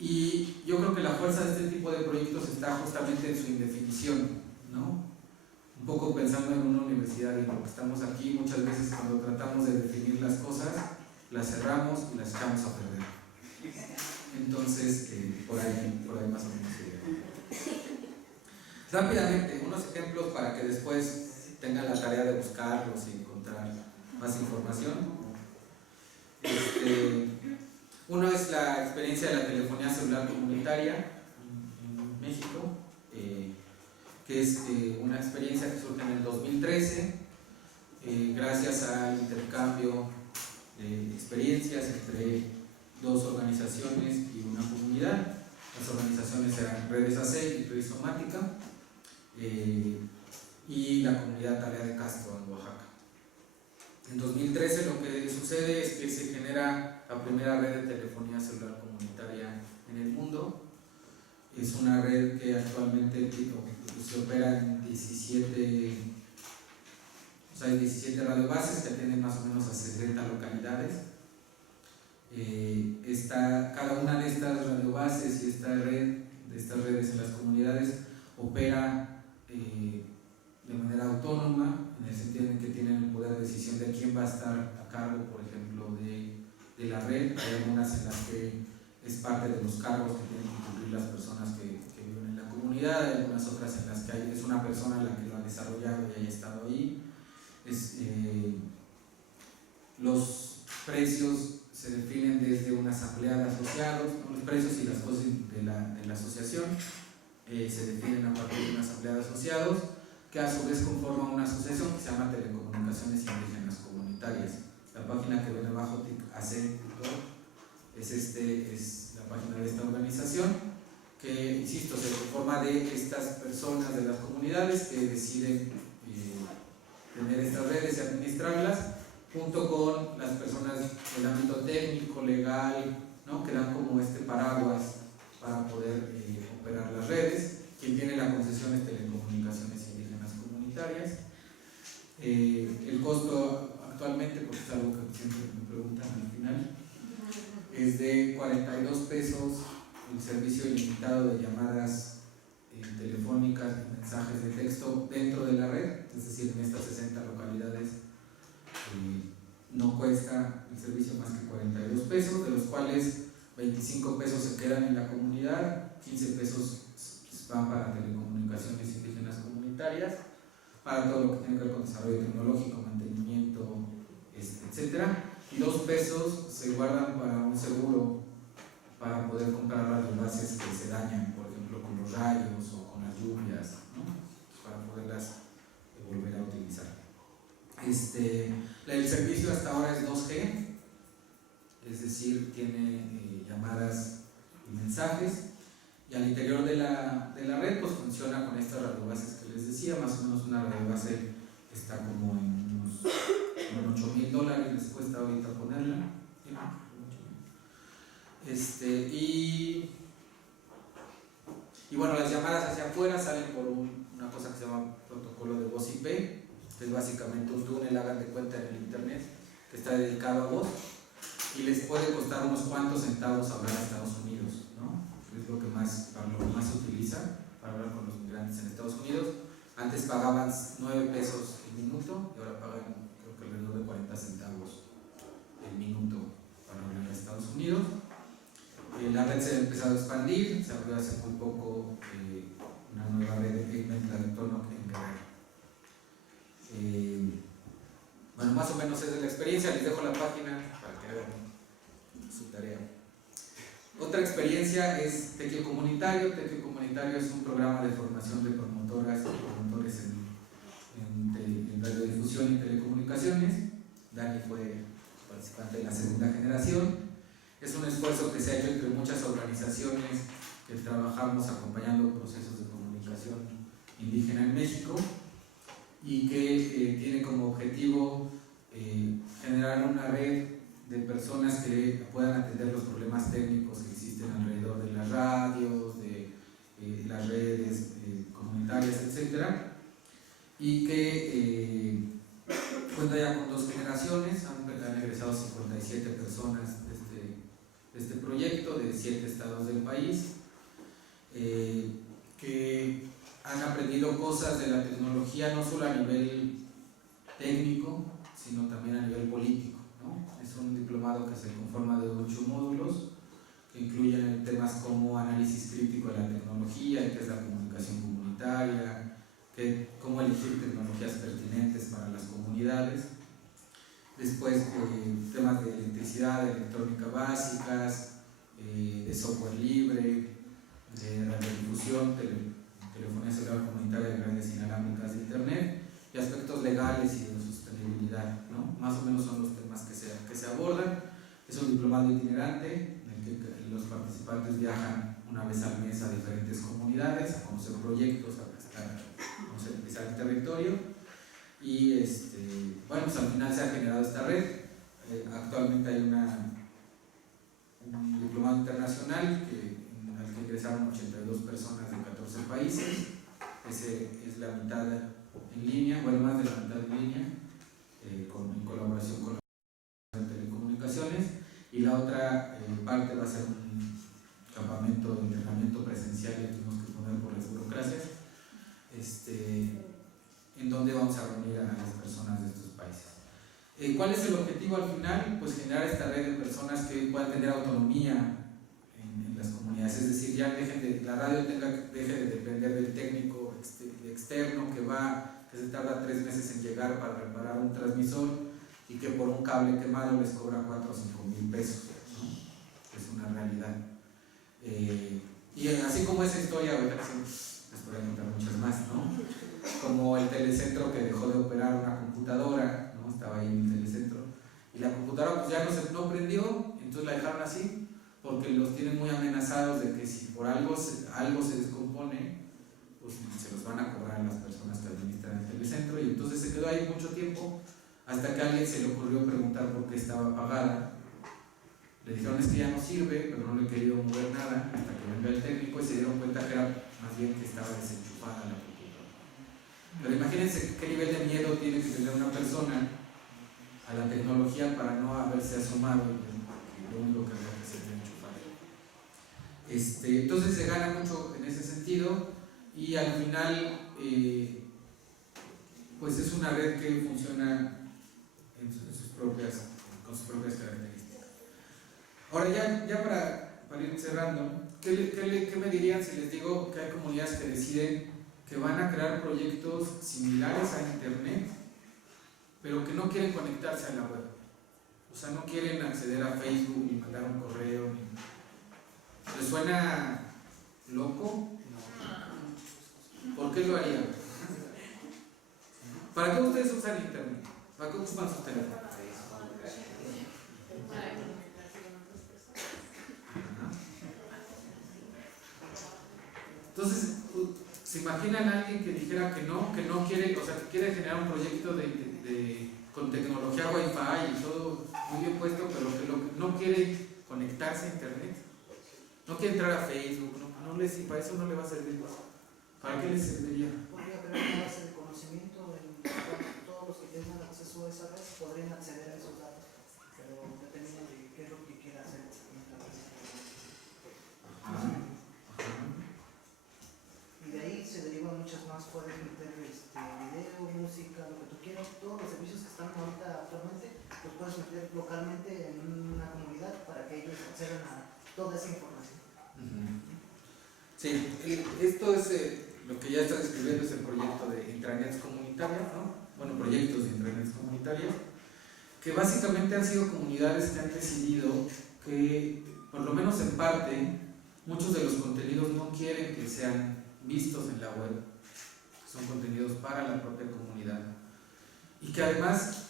Y yo creo que la fuerza de este tipo de proyectos está justamente en su indefinición, ¿no? Un poco pensando en una universidad y lo que estamos aquí, muchas veces cuando tratamos de definir las cosas, las cerramos y las echamos a perder. Entonces, por ahí más o menos sería. Rápidamente, unos ejemplos para que después tengan la tarea de buscarlos y encontrar más información. Uno es la experiencia de la telefonía celular comunitaria en México, que es una experiencia que surge en el 2013, gracias al intercambio de experiencias entre dos organizaciones y una comunidad. Las organizaciones eran Redes AC y Rizomática, y la comunidad Tarea de Castro en Oaxaca. En 2013 lo que sucede es que se genera la primera red de telefonía celular comunitaria en el mundo. Es una red que actualmente se opera en 17 radiobases que atienden más o menos a 60 localidades. Cada una de estas radiobases y de estas redes en las comunidades opera de manera autónoma, en el sentido en que tienen el poder de decisión de quién va a estar a cargo, por ejemplo, de la red. Hay algunas en las que es parte de los cargos que tienen que cumplir las personas que viven en la comunidad, hay algunas otras en las que es una persona la que lo ha desarrollado y haya estado ahí. Los precios se definen desde una asamblea de asociados, los precios y las cosas de la asociación se definen a partir de una asamblea de asociados, que a su vez conforma una asociación que se llama Telecomunicaciones Indígenas Comunitarias. La página que ven abajo, TICAC.org, es la página de esta organización, que, insisto, se conforma de estas personas de las comunidades que deciden tener estas redes y administrarlas, junto con las personas del ámbito técnico, legal, ¿no? Que dan como este paraguas para poder operar las redes. Quien tiene la concesión es Telecomunicaciones Indígenas Comunitarias. El costo actualmente, porque es algo que siempre me preguntan al final, es de 42 pesos el servicio ilimitado de llamadas telefónicas y mensajes de texto dentro de la red, es decir, en estas 60 localidades no cuesta el servicio más que 42 pesos, de los cuales 25 pesos se quedan en la comunidad, 15 pesos van para Telecomunicaciones Indígenas Comunitarias, para todo lo que tiene que ver con desarrollo tecnológico, mantenimiento, etc. Y 2 pesos se guardan para un seguro para poder comprar las bases que se dañan, por ejemplo con los rayos o con las lluvias, ¿no? Para poderlas volver a utilizar. El servicio hasta ahora es 2G, es decir, tiene llamadas y mensajes, y al interior de la red pues funciona con estas radiobases que les decía. Más o menos una radiobase está como en unos $8,000, les cuesta ahorita ponerla. Y bueno, las llamadas hacia afuera salen por una cosa que se llama protocolo de voz IP, que es básicamente un túnel, hagan de cuenta, en el internet, que está dedicado a voz, y les puede costar unos cuantos centavos hablar a Estados Unidos, ¿no? Es lo que más se utiliza para hablar con los migrantes en Estados Unidos. Antes pagaban 9 pesos el minuto y ahora pagan, creo que alrededor de 40 centavos el minuto para hablar a Estados Unidos. La red se ha empezado a expandir, se abrió hace muy poco una nueva red de payment, la de Tono, en Guerrero. menos es de la experiencia. Les dejo la página para que hagan su tarea. Otra experiencia es Tequio Comunitario. Tequio Comunitario es un programa de formación de promotoras y promotores en radiodifusión y telecomunicaciones. Dani fue participante de la segunda generación. Es un esfuerzo que se ha hecho entre muchas organizaciones que trabajamos acompañando procesos de comunicación indígena en México y que tiene como objetivo generar una red de personas que puedan atender los problemas técnicos que existen alrededor de las radios, de las redes comunitarias, etc. Y que cuenta ya con 2 generaciones, han egresado 57 personas de este proyecto de 7 estados del país, que han aprendido cosas de la tecnología no solo a nivel técnico, sino también a nivel político, ¿no? Es un diplomado que se conforma de 8 módulos que incluyen temas como análisis crítico de la tecnología, qué es la comunicación comunitaria, cómo elegir tecnologías pertinentes para las comunidades. Después temas de electricidad, de electrónica básicas, de software libre, de radiodifusión, telefonía celular comunitaria de redes inalámbricas de internet y aspectos legales y de sostenibilidad, ¿no? Más o menos son los temas que se abordan. Es un diplomado itinerante en el que los participantes viajan una vez al mes a diferentes comunidades a conocer proyectos, a conocer el territorio y bueno, pues al final se ha generado esta red. Actualmente hay un diplomado internacional al que ingresaron 82 personas de 14 países. Ese es la mitad en línea, bueno, más de la mitad en línea, en colaboración con las telecomunicaciones, y la otra parte va a ser un campamento de entrenamiento presencial que tuvimos que poner por las burocracias, en donde vamos a reunir a las personas de estos países. ¿Cuál es el objetivo al final? Pues generar esta red de personas que puedan tener autonomía en las comunidades, es decir, ya la radio deje de depender del técnico externo que se tarda 3 meses en llegar para reparar un transmisor y que por un cable quemado les cobra 4 o 5 mil pesos, ¿no? Es una realidad. Y así como esa historia, ahorita les podría contar muchas más, ¿no? Como el telecentro que dejó de operar una computadora, ¿no? Estaba ahí en el telecentro y la computadora pues ya no prendió, entonces la dejaron así porque los tienen muy amenazados de que si por algo se descompone, pues se los van a cobrar a las personas que administran el telecentro, y entonces se quedó ahí mucho tiempo hasta que a alguien se le ocurrió preguntar por qué estaba apagada. Le dijeron es que ya no sirve, pero no le he querido mover nada hasta que venga el técnico y se dieron cuenta que era más bien que estaba desenchufada la computadora. Pero imagínense qué nivel de miedo tiene que tener una persona a la tecnología para no haberse asomado y lo único que había que hacer era enchufar. Entonces se gana mucho en ese sentido y al final pues es una red que funciona con sus propias características. Ahora ya para ir cerrando, ¿qué me dirían si les digo que hay comunidades que deciden que van a crear proyectos similares a internet, pero que no quieren conectarse a la web? O sea, no quieren acceder a Facebook ni mandar un correo. ¿Les suena loco? ¿Por qué lo harían? ¿Para qué ustedes usan internet? ¿Para qué ocupan sus teléfonos? Entonces, ¿se imaginan a alguien que dijera que no quiere, o sea, que quiere generar un proyecto con tecnología Wi-Fi y todo muy bien puesto, pero que no quiere conectarse a internet? No quiere entrar a Facebook, para eso no le va a servir. ¿Para qué le serviría? Podría haber una base de conocimiento en todos los que tengan acceso a esa red podrían acceder a esos datos, pero depende de qué es lo que quiera hacer. Y de ahí se derivan muchas más, puedes meter video, música, lo que tú quieras, todos los servicios que están ahorita actualmente los puedes meter localmente en una comunidad para que ellos accedan a toda esa información. Sí, esto es lo que ya está describiendo, es el proyecto de intranets comunitarias, ¿no? Bueno, proyectos de intranets comunitarias. que básicamente han sido comunidades que han decidido que, por lo menos en parte, muchos de los contenidos no quieren que sean vistos en la web, son contenidos para la propia comunidad, y que además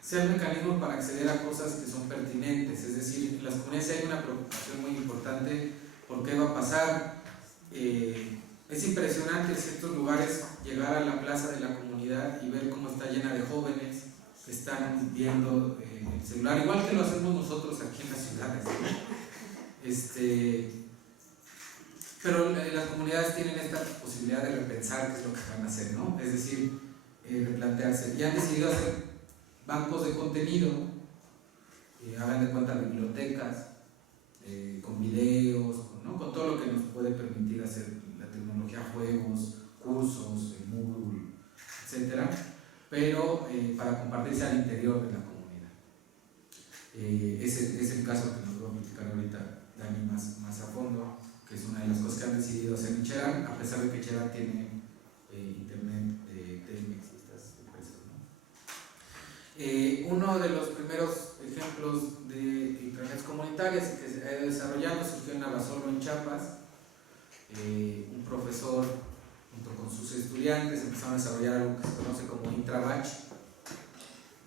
sean mecanismos para acceder a cosas que son pertinentes. Es decir, en las comunidades hay una preocupación muy importante por qué va a pasar. Es impresionante en ciertos lugares llegar a la plaza de la comunidad y ver cómo está llena de jóvenes que están viendo el celular, igual que lo hacemos nosotros aquí en las ciudades, ¿no? Pero las comunidades tienen esta posibilidad de repensar qué es lo que van a hacer, ¿no? Es decir, replantearse. Y han decidido hacer bancos de contenido, hagan de cuenta bibliotecas, con videos, ¿no? Con todo lo que nos puede permitir hacer la tecnología, juegos, cursos, Moodle, etcétera, pero para compartirse al interior de la comunidad. Es el caso que nos va a platicar ahorita Dani más a fondo, que es una de las cosas que han decidido hacer en Cherán, a pesar de que Cherán tiene internet de Telmex y estas empresas, ¿no? Uno de los primeros ejemplos de internets comunitarias que se ha ido desarrollando surgió en Abasolo, en Chiapas. Un profesor junto con sus estudiantes empezaron a desarrollar algo que se conoce como Intrabatch,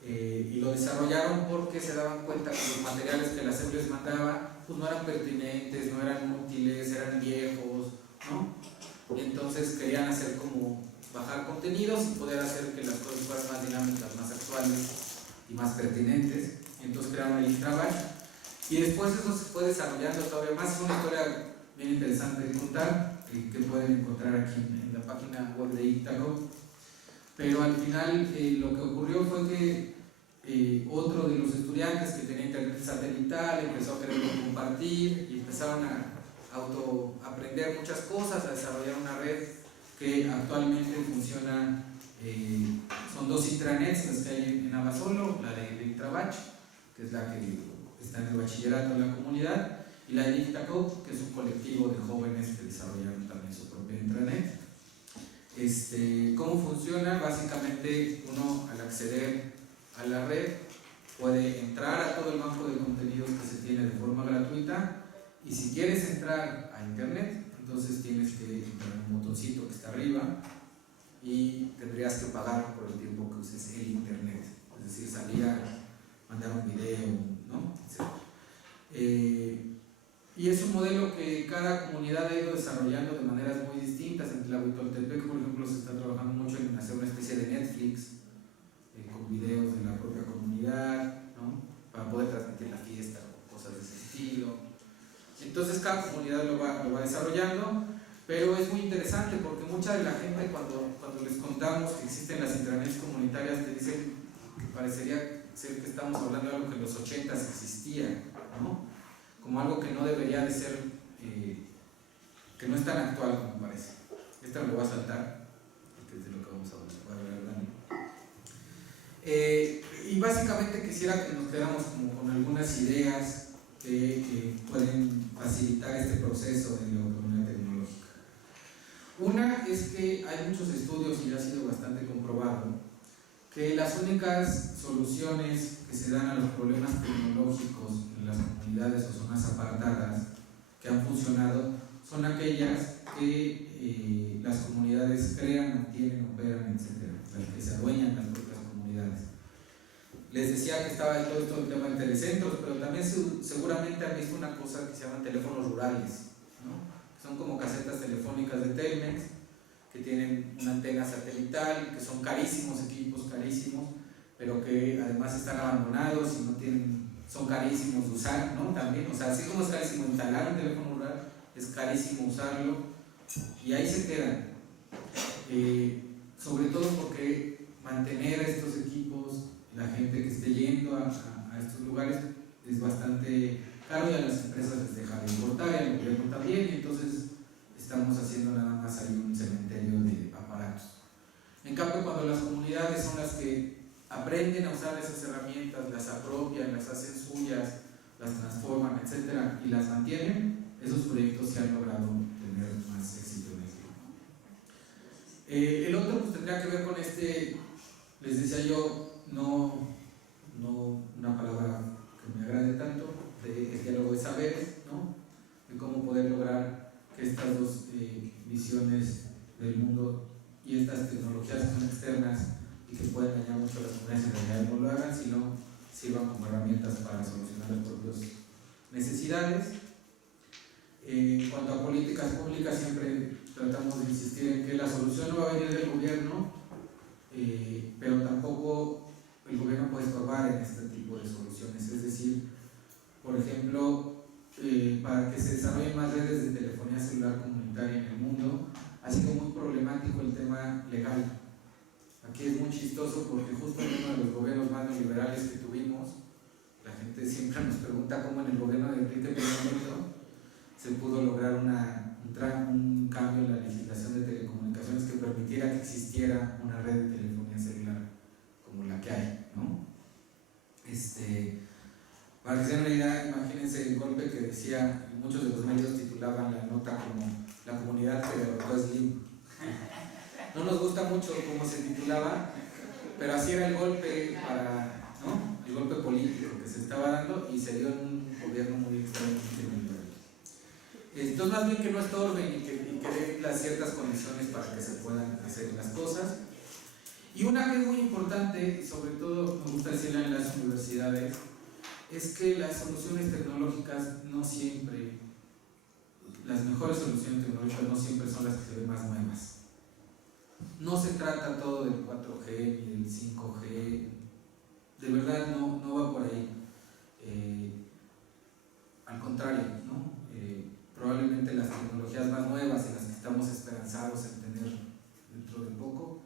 y lo desarrollaron porque se daban cuenta que los materiales que la SEP les mandaba pues no eran pertinentes, no eran útiles, eran viejos, ¿no? Y entonces querían hacer como bajar contenidos y poder hacer que las cosas fueran más dinámicas, más actuales y más pertinentes. Y entonces crearon el Intrabatch, y después eso se fue desarrollando todavía más. Es una historia bien interesante de contar, que pueden encontrar aquí en la página web de Ictaco. Pero al final lo que ocurrió fue que otro de los estudiantes que tenía internet satelital empezó a quererlo compartir y empezaron a autoaprender muchas cosas, a desarrollar una red que actualmente funciona. Son dos intranets las que hay en Abasolo, la de Intrabatch, que es la que está en el bachillerato de la comunidad, y la de Ictaco, que es un colectivo de jóvenes que desarrollaron también su propia intranet. ¿Cómo funciona? Básicamente uno, al acceder a la red, puede entrar a todo el banco de contenidos que se tiene de forma gratuita, y si quieres entrar a internet, entonces tienes que entrar en un botoncito que está arriba y tendrías que pagar por el tiempo que uses el internet, es decir, salir a mandar un video, ¿no? Y es un modelo que cada comunidad ha ido desarrollando de maneras muy distintas. En Tlahuitoltepec, por ejemplo, se está trabajando mucho en hacer una especie de Netflix con videos de la propia comunidad, ¿no? Para poder transmitir la fiesta o cosas de ese estilo. Entonces cada comunidad lo va desarrollando, pero es muy interesante porque mucha de la gente cuando les contamos que existen las intranets comunitarias te dicen que parecería ser que estamos hablando de algo que en los 80s existía, ¿no? Como algo que no debería de ser, que no es tan actual como parece. Esta me lo voy a saltar, porque es de lo que vamos a hablar, Dani. Y básicamente quisiera que nos quedáramos como con algunas ideas que pueden facilitar este proceso de la autonomía tecnológica. Una es que hay muchos estudios, y ya ha sido bastante comprobado, que las únicas soluciones que se dan a los problemas tecnológicos en las comunidades o zonas apartadas que han funcionado son aquellas que las comunidades crean, mantienen, operan, etc. Las que se adueñan las propias comunidades. Les decía que estaba todo esto el tema de telecentros, pero también seguramente han visto una cosa que se llaman teléfonos rurales, ¿no? Son como casetas telefónicas de Telmex, que tienen una antena satelital, que son carísimos equipos, carísimos, pero que además están abandonados y no tienen, son carísimos de usar, ¿no? También, o sea, así como es carísimo instalar un teléfono rural, es carísimo usarlo, y ahí se quedan. Sobre todo porque mantener estos equipos, la gente que esté yendo a estos lugares, es bastante caro, y a las empresas les deja de importar, y al gobierno también, y entonces estamos haciendo nada más ahí un cementerio de aparatos. En cambio, cuando las comunidades son las que aprenden a usar esas herramientas, las apropian, las hacen suyas, las transforman, etcétera, y las mantienen, esos proyectos se han logrado tener más éxito en el tiempo. El otro pues tendría que ver con les decía yo, no visiones del mundo y estas tecnologías que son externas y que pueden dañar mucho a las comunidades, en realidad no lo hagan, sino sirvan como herramientas para solucionar las propias necesidades. En cuanto a políticas públicas, siempre tratamos de insistir en que la solución no va a venir del gobierno, pero tampoco el gobierno puede estorbar en este tipo de soluciones. Es decir, por ejemplo, para que se desarrollen más redes de telefonía celular comunitaria en el mundo, ha sido muy problemático el tema legal. Aquí es muy chistoso porque justo en uno de los gobiernos más neoliberales que tuvimos, la gente siempre nos pregunta cómo en el gobierno de Enrique Peña Nieto se pudo lograr un cambio en la legislación de telecomunicaciones que permitiera que existiera una red de telefonía celular como la que hay, ¿no? Para que se den una idea, imagínense el golpe que decía, muchos de los medios titulaban la nota como "La comunidad que derrotó a Slim". No nos gusta mucho cómo se titulaba, pero así era el golpe ¿no? El golpe político que se estaba dando y se dio en un gobierno muy extremadamente liberal. Entonces, más bien que no estorben y que den las ciertas condiciones para que se puedan hacer las cosas. Y una que es muy importante, y sobre todo me gusta decirla en las universidades, es que las soluciones tecnológicas no siempre, las mejores soluciones tecnológicas no siempre son las que se ven más nuevas. No se trata todo del 4G ni del 5G, de verdad no va por ahí. Al contrario, ¿no? Probablemente las tecnologías más nuevas en las que estamos esperanzados en tener dentro de poco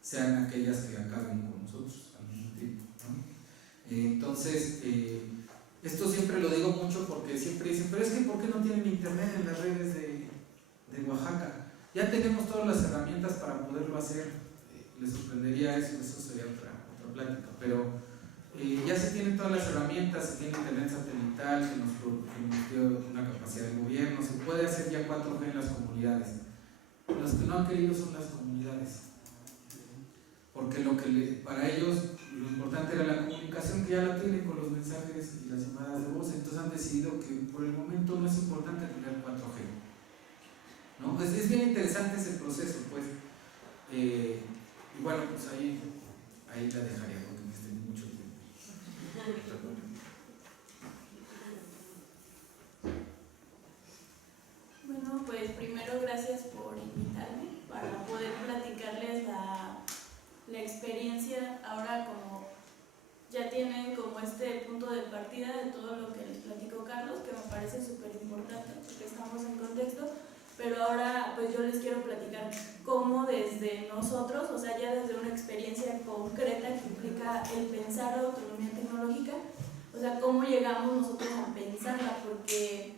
sean aquellas que acaben con nosotros al mismo tiempo, ¿no? Entonces, esto siempre lo digo mucho porque siempre dicen, pero es que ¿por qué no tienen internet en las redes de Oaxaca? Ya tenemos todas las herramientas para poderlo hacer. Les sorprendería eso sería otra plática, pero ya se tienen todas las herramientas, se tiene internet satelital que nos dio una capacidad de gobierno, se puede hacer ya 4G en las comunidades. Los que no han querido son las comunidades, porque para ellos lo importante era la comunicación, que ya la tienen con los mensajes y las llamadas de voz. Entonces han decidido que por el momento no es importante tener 4G, ¿no? Pues es bien interesante ese proceso, pues. Y bueno, pues ahí la dejaría porque me extendí mucho tiempo. Bueno, pues primero gracias por invitarme para poder platicarles la experiencia. Ahora como ya tienen como este punto de partida de todo lo que les platicó Carlos, que me parece súper importante porque estamos en contexto, pero ahora pues yo les quiero platicar cómo desde nosotros, o sea ya desde una experiencia concreta que implica el pensar la autonomía tecnológica, o sea cómo llegamos nosotros a pensarla, porque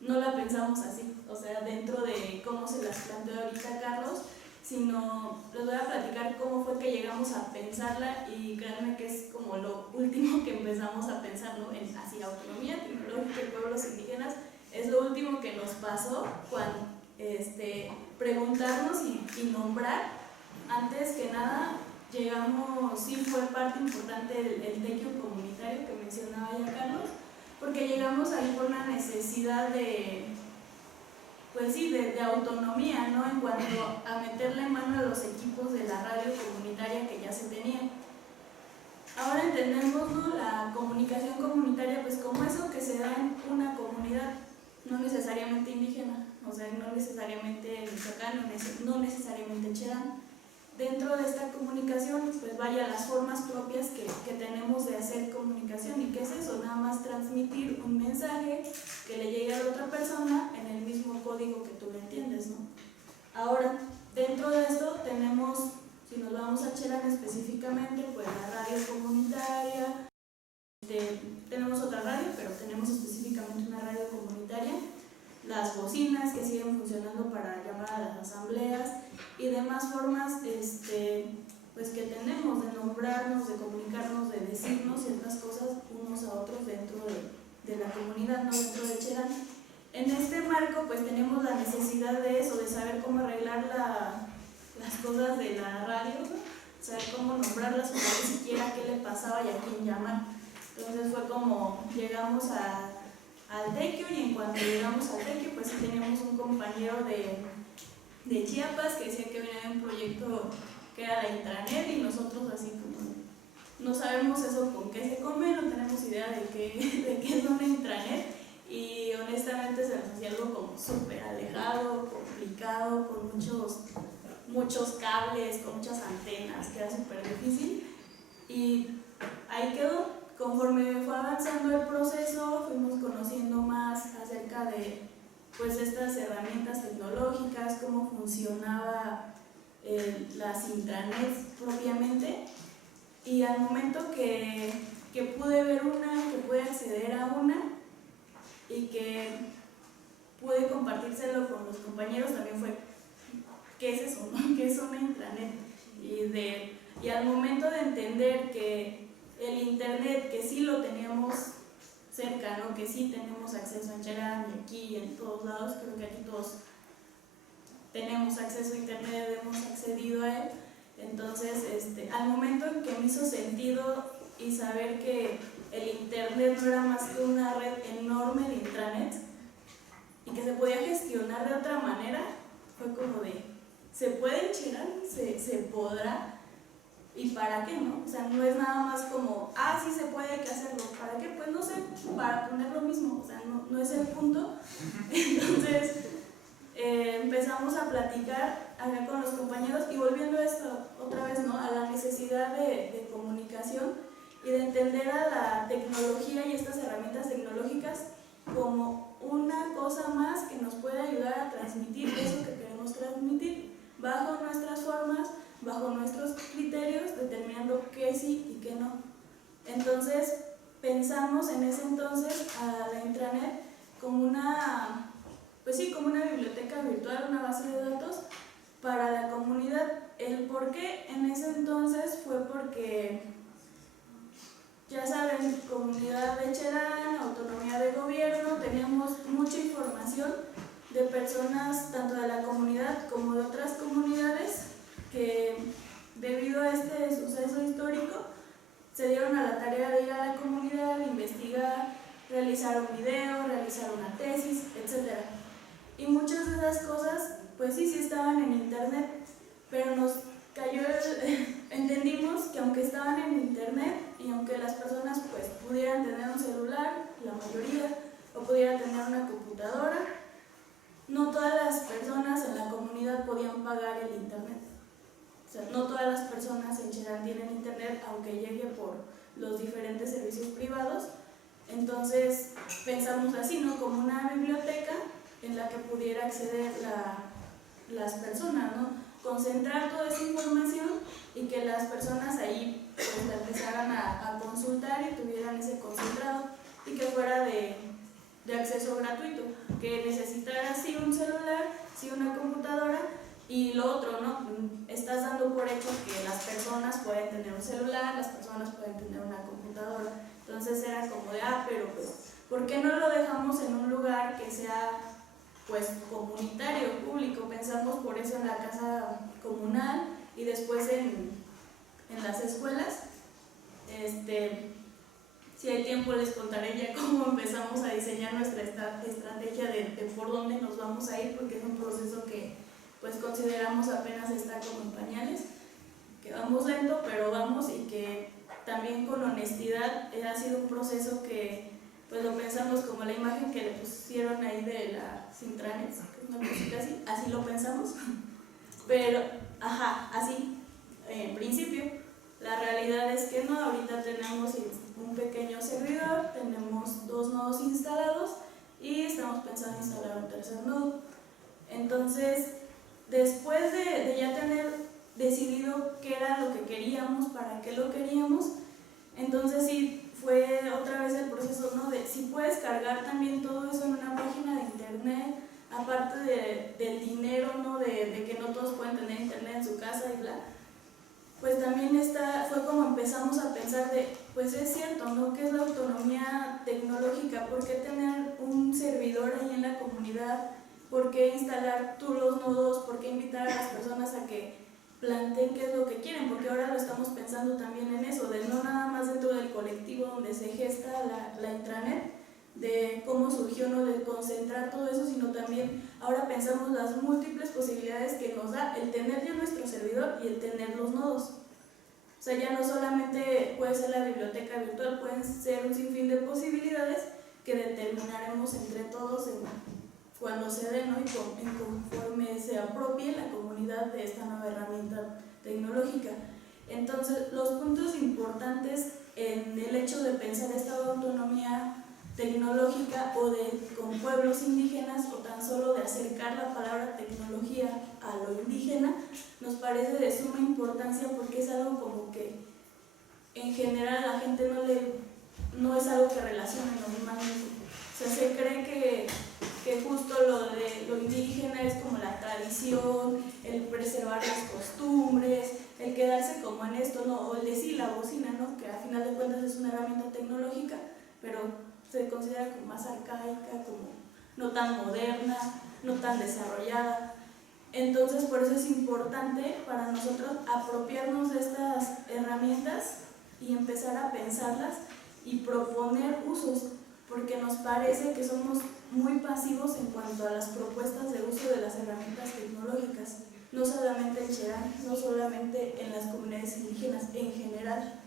no la pensamos así, o sea dentro de cómo se las planteó ahorita Carlos, sino les voy a platicar cómo fue que llegamos a pensarla, y créanme que es como lo último que empezamos a pensar, ¿no? En así autonomía tecnológica y pueblos indígenas. Es lo último que nos pasó cuando preguntarnos y nombrar. Antes que nada, llegamos, sí fue parte importante el tequio comunitario que mencionaba ya Carlos, porque llegamos ahí por una necesidad de autonomía, ¿no? En cuanto a meterle mano a los equipos de la radio comunitaria que ya se tenían. Ahora entendemos, ¿no?, la comunicación comunitaria pues como eso que se da en una comunidad, no necesariamente indígena, o sea, no necesariamente Michoacán, no necesariamente Cherán. Dentro de esta comunicación, pues vaya las formas propias que tenemos de hacer comunicación. ¿Y qué es eso? Nada más transmitir un mensaje que le llegue a la otra persona en el mismo código que tú le entiendes, ¿no? Ahora, dentro de esto tenemos, si nos vamos a Cherán específicamente, pues la radio comunitaria. Tenemos otra radio, pero tenemos específicamente una radio comunitaria, las bocinas que siguen funcionando para llamar a las asambleas y demás formas pues que tenemos de nombrarnos, de comunicarnos, de decirnos ciertas cosas unos a otros dentro de la comunidad, no dentro de Cherán. En este marco pues tenemos la necesidad de eso, de saber cómo arreglar las cosas de la radio, saber cómo nombrarlas, saber siquiera qué le pasaba y a quién llamar. Entonces fue como llegamos a al Tequio, y en cuanto llegamos al Tequio, pues sí teníamos un compañero de Chiapas que decía que venía de un proyecto que era la intranet, y nosotros así como no sabemos eso con qué se come, no tenemos idea de qué es una intranet, y honestamente se nos hacía algo como súper alejado, complicado, con muchos cables, con muchas antenas, que era súper difícil, y ahí quedó. Conforme fue avanzando el proceso, fuimos conociendo más acerca de pues estas herramientas tecnológicas, cómo funcionaba las intranets propiamente, y al momento que pude ver una, que pude acceder a una y que pude compartírselo con los compañeros, también fue ¿qué es eso, no? ¿Qué es una intranet? Y al momento de entender que el internet, que sí lo teníamos cerca, ¿no? Que sí tenemos acceso en Cherán y aquí y en todos lados, creo que aquí todos tenemos acceso a internet, hemos accedido a él. Entonces, al momento en que me hizo sentido y saber que el internet no era más que una red enorme de intranets y que se podía gestionar de otra manera, fue como de, ¿se puede en Cherán? ¿Se podrá? ¿Y para qué, no? O sea, no es nada más como, sí se puede, hay que hacerlo. ¿Para qué? Pues no sé, para poner lo mismo, o sea, no es el punto. Entonces, empezamos a platicar acá con los compañeros, y volviendo a esto otra vez, ¿no? A la necesidad de comunicación y de entender a la tecnología y estas herramientas tecnológicas como una cosa más que nos puede ayudar a transmitir eso que queremos transmitir bajo nuestras formas, bajo nuestros criterios, determinando qué sí y qué no. Entonces, pensamos en ese entonces a la intranet como una biblioteca virtual, una base de datos para la comunidad. El por qué en ese entonces fue porque, ya saben, comunidad de Cherán, autonomía de gobierno, teníamos mucha información de personas tanto de la comunidad como de otras comunidades que debido a este suceso histórico se dieron a la tarea de ir a la comunidad, investigar, realizar un video, realizar una tesis, etc. Y muchas de esas cosas, pues sí estaban en internet, pero nos cayó entendimos que aunque estaban en internet y aunque las personas pues pudieran tener un celular, la mayoría, o pudieran tener una computadora, no todas las personas en la comunidad podían pagar el internet. O sea, no todas las personas en Cherán tienen internet, aunque llegue por los diferentes servicios privados. Entonces pensamos así, ¿no? Como una biblioteca en la que pudiera acceder las personas, ¿no? Concentrar toda esa información y que las personas ahí pues, la empezaran a consultar y tuvieran ese concentrado, y que fuera de acceso gratuito, que necesitara sí un celular, sí una computadora, y lo otro, ¿no? Estás dando por hecho que las personas pueden tener un celular, las personas pueden tener una computadora. Entonces era como de, pero pues, ¿por qué no lo dejamos en un lugar que sea pues comunitario, público? Pensamos por eso en la casa comunal y después en las escuelas. Si hay tiempo les contaré ya cómo empezamos a diseñar nuestra estrategia de por dónde nos vamos a ir, porque es un proceso que pues consideramos apenas está como en pañales, que vamos lento pero vamos, y que también con honestidad ha sido un proceso que pues lo pensamos como la imagen que le pusieron ahí de las intranets, que es una cosita así lo pensamos, pero así en principio. La realidad es que no, ahorita tenemos un pequeño servidor, tenemos 2 nodos instalados y estamos pensando en instalar un tercer nodo. Entonces, después de ya tener decidido qué era lo que queríamos, para qué lo queríamos, entonces sí fue otra vez el proceso, ¿no? De si puedes cargar también todo eso en una página de internet, aparte del dinero, ¿no? De que no todos pueden tener internet en su casa y bla. Pues también fue como empezamos a pensar pues es cierto, ¿no? ¿Qué es la autonomía tecnológica? ¿Por qué tener un servidor ahí en la comunidad? ¿Por qué instalar tú los nodos? ¿Por qué invitar a las personas a que planteen qué es lo que quieren? Porque ahora lo estamos pensando también en eso, de no nada más dentro del colectivo donde se gesta la intranet, de cómo surgió, no de concentrar todo eso, sino también ahora pensamos las múltiples posibilidades que nos da el tener ya nuestro servidor y el tener los nodos. O sea, ya no solamente puede ser la biblioteca virtual, pueden ser un sinfín de posibilidades que determinaremos entre todos cuando se dé, ¿no? Y conforme se apropie la comunidad de esta nueva herramienta tecnológica. Entonces, los puntos importantes en el hecho de pensar esta autonomía tecnológica con pueblos indígenas, o tan solo de acercar la palabra tecnología a lo indígena, nos parece de suma importancia, porque es algo como que en general a la gente no es algo que relacione normalmente. O sea, se cree que justo lo indígena es como la tradición, el preservar las costumbres, el quedarse como en esto, ¿no? O el decir la bocina, ¿no? Que a final de cuentas es una herramienta tecnológica, pero se considera como más arcaica, como no tan moderna, no tan desarrollada. Entonces, por eso es importante para nosotros apropiarnos de estas herramientas y empezar a pensarlas y proponer usos, porque nos parece que somos muy pasivos en cuanto a las propuestas de uso de las herramientas tecnológicas, no solamente en Cherán, no solamente en las comunidades indígenas, en general.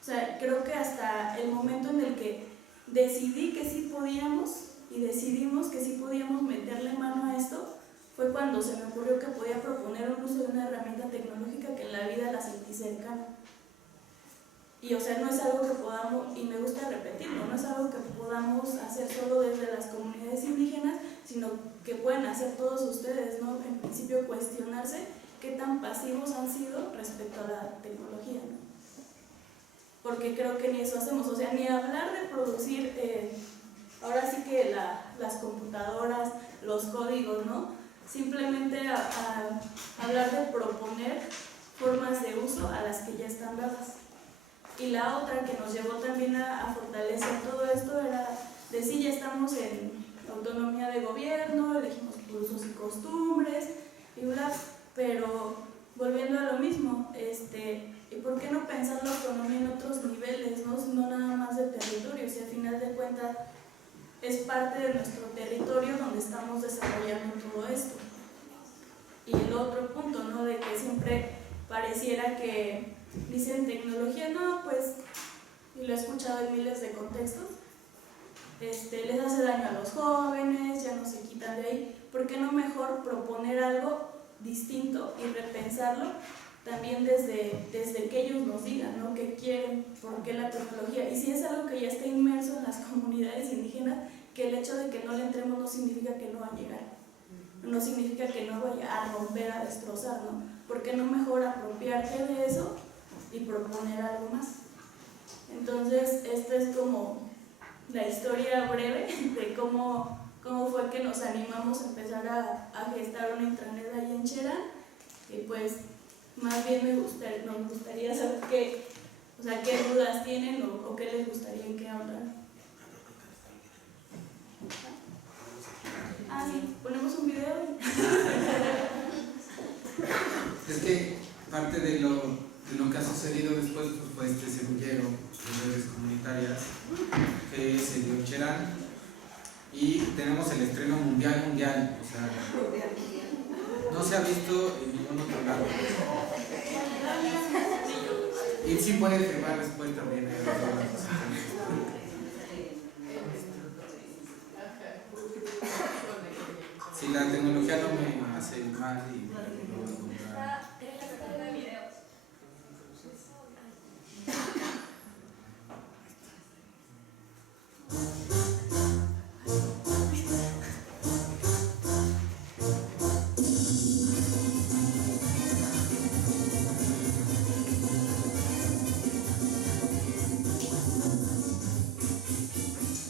O sea, creo que hasta el momento en el que decidí que sí podíamos y decidimos que sí podíamos meterle mano a esto, fue cuando se me ocurrió que podía proponer un uso de una herramienta tecnológica que en la vida la sentí cercana. Y o sea, no es algo que podamos, y me gusta repetirlo, no es algo que podamos hacer solo desde las comunidades indígenas, sino que pueden hacer todos ustedes, ¿no? En principio cuestionarse qué tan pasivos han sido respecto a la tecnología, ¿no? Porque creo que ni eso hacemos, o sea, ni hablar de producir, ahora sí que las computadoras, los códigos, ¿no? Simplemente hablar de proponer formas de uso a las que ya están dadas. Y la otra que nos llevó también a fortalecer todo esto era de sí, ya estamos en autonomía de gobierno, elegimos usos y costumbres, y bla, pero volviendo a lo mismo, ¿y por qué no pensar la autonomía en otros niveles, no nada más de territorio? Si al final de cuentas es parte de nuestro territorio donde estamos desarrollando todo esto. Y el otro punto, ¿no? De que siempre pareciera que dicen tecnología, no, pues, y lo he escuchado en miles de contextos, les hace daño a los jóvenes, ya no se quitan de ahí. ¿Por qué no mejor proponer algo distinto y repensarlo también desde que ellos nos digan, ¿no? ¿Qué quieren? ¿Por qué la tecnología? Y si es algo que ya está inmerso en las comunidades indígenas, que el hecho de que no le entremos no significa que no va a llegar, no significa que no vaya a romper, a destrozar, ¿no? ¿Por qué no mejor apropiarte de eso y proponer algo más? Entonces, esta es como la historia breve de cómo fue que nos animamos a empezar a gestar una intranet ahí en Cherán. Y pues, más bien nos gustaría saber qué dudas tienen o qué les gustaría en qué hablar. Ah, sí, ponemos un video. Es que parte de lo que ha sucedido después pues, fue este semillero de redes comunitarias que se dio en Cherán, y tenemos el estreno mundial, o sea, no se ha visto en ningún otro lado. Y sí puede firmar después también. Si la tecnología no me hace mal y lo voy a comprar.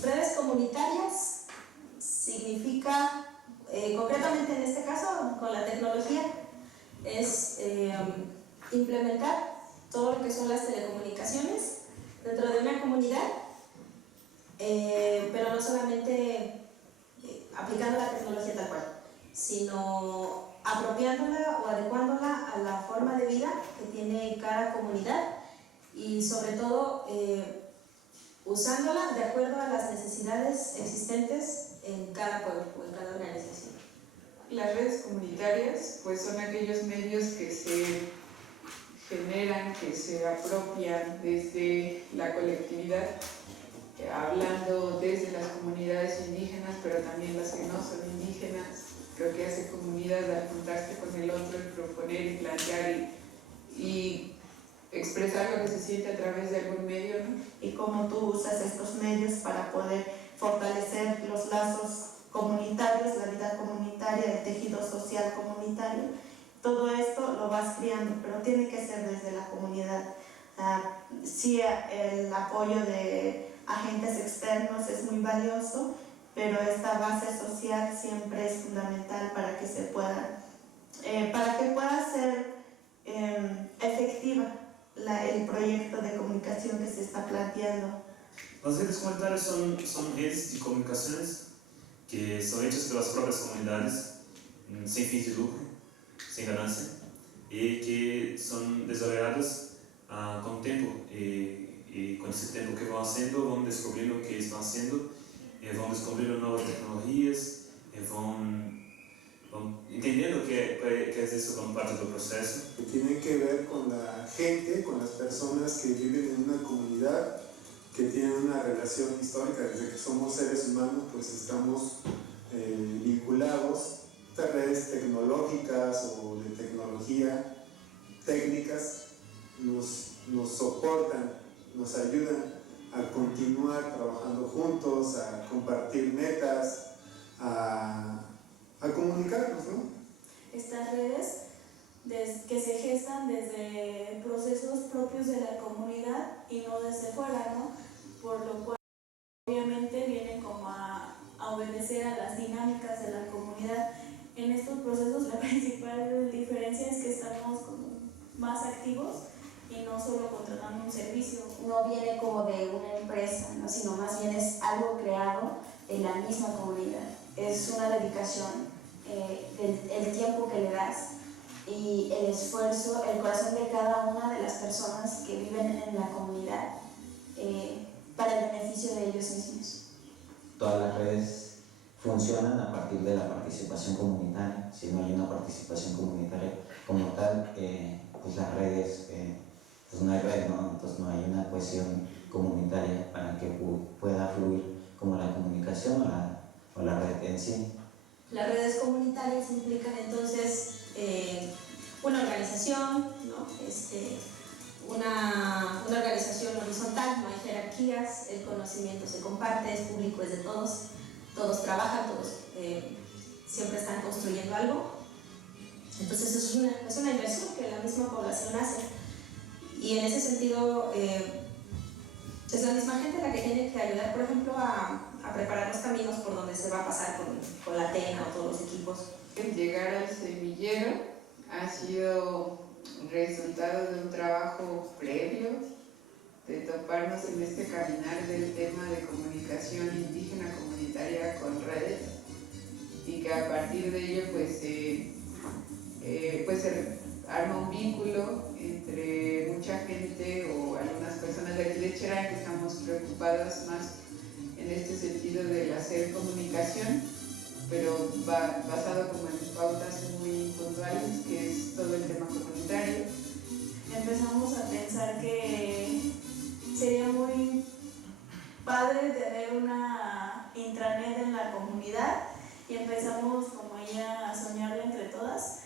Redes comunitarias significa, concretamente en este caso, con la tecnología, es implementar todo lo que son las telecomunicaciones dentro de una comunidad, pero no solamente aplicando la tecnología tal cual, sino apropiándola o adecuándola a la forma de vida que tiene cada comunidad, y sobre todo usándola de acuerdo a las necesidades existentes en cada pueblo o en cada organización. Las redes comunitarias pues son aquellos medios que se generan, que se apropian desde la colectividad, hablando desde las comunidades indígenas, pero también las que no son indígenas. Creo que hace comunidad al juntarse con el otro, el proponer y plantear y expresar lo que se siente a través de algún medio, ¿no? Y cómo tú usas estos medios para poder fortalecer los lazos comunitarios, la vida comunitaria, el tejido social comunitario. Todo esto lo vas criando, pero tiene que ser desde la comunidad. Sí, el apoyo de agentes externos es muy valioso, pero esta base social siempre es fundamental para que se pueda, ser efectiva el proyecto de comunicación que se está planteando. Las redes comunitarias son redes de comunicaciones que son hechas por las propias comunidades, sin fin de lucro, sin ganancia, y que son desarrolladas con tiempo. Y con ese tiempo que van haciendo, van descubriendo qué están haciendo, van descubriendo nuevas tecnologías, van entendiendo que es eso como parte del proceso. Que tiene que ver con la gente, con las personas que viven en una comunidad, que tienen una relación histórica. Desde que somos seres humanos, pues estamos vinculados a redes tecnológicas o de tecnología, técnicas, nos soportan, nos ayudan a continuar trabajando juntos, a compartir metas, a comunicarnos, ¿no? Estas redes que se gestan desde procesos propios de la comunidad y no desde fuera, ¿no? Por lo cual obviamente vienen como a obedecer a las dinámicas de la comunidad. En estos procesos la principal diferencia es que estamos como más activos y no solo contratando un servicio. No viene como de una empresa, ¿no? Sino más bien es algo creado en la misma comunidad. Es una dedicación, el tiempo que le das y el esfuerzo, el corazón de cada una de las personas que viven en la comunidad para el beneficio de ellos mismos. Todas las redes funcionan a partir de la participación comunitaria. Si no hay una participación comunitaria como tal, pues las redes, pues no hay red, ¿no? Entonces no hay una cohesión comunitaria para que pueda fluir como la comunicación o la red en sí. Las redes comunitarias implican entonces una organización, ¿no? Una organización horizontal, no hay jerarquías, el conocimiento se comparte, es público, es de todos, todos trabajan, todos siempre están construyendo algo. Entonces es una inversión que la misma población hace. Y en ese sentido es la misma gente la que tiene que ayudar, por ejemplo, a preparar los caminos por donde se va a pasar con la TENA o todos los equipos. El llegar al semillero ha sido resultado de un trabajo previo, de toparnos en este caminar del tema de comunicación indígena comunitaria con redes, y que a partir de ello pues se arma un vínculo entre mucha gente o algunas personas de aquí de Cherán que estamos preocupadas más en este sentido del hacer comunicación, pero basado como en pautas muy puntuales, que es todo el tema comunitario. Empezamos a pensar que sería muy padre tener una intranet en la comunidad y empezamos como ya a soñarla entre todas,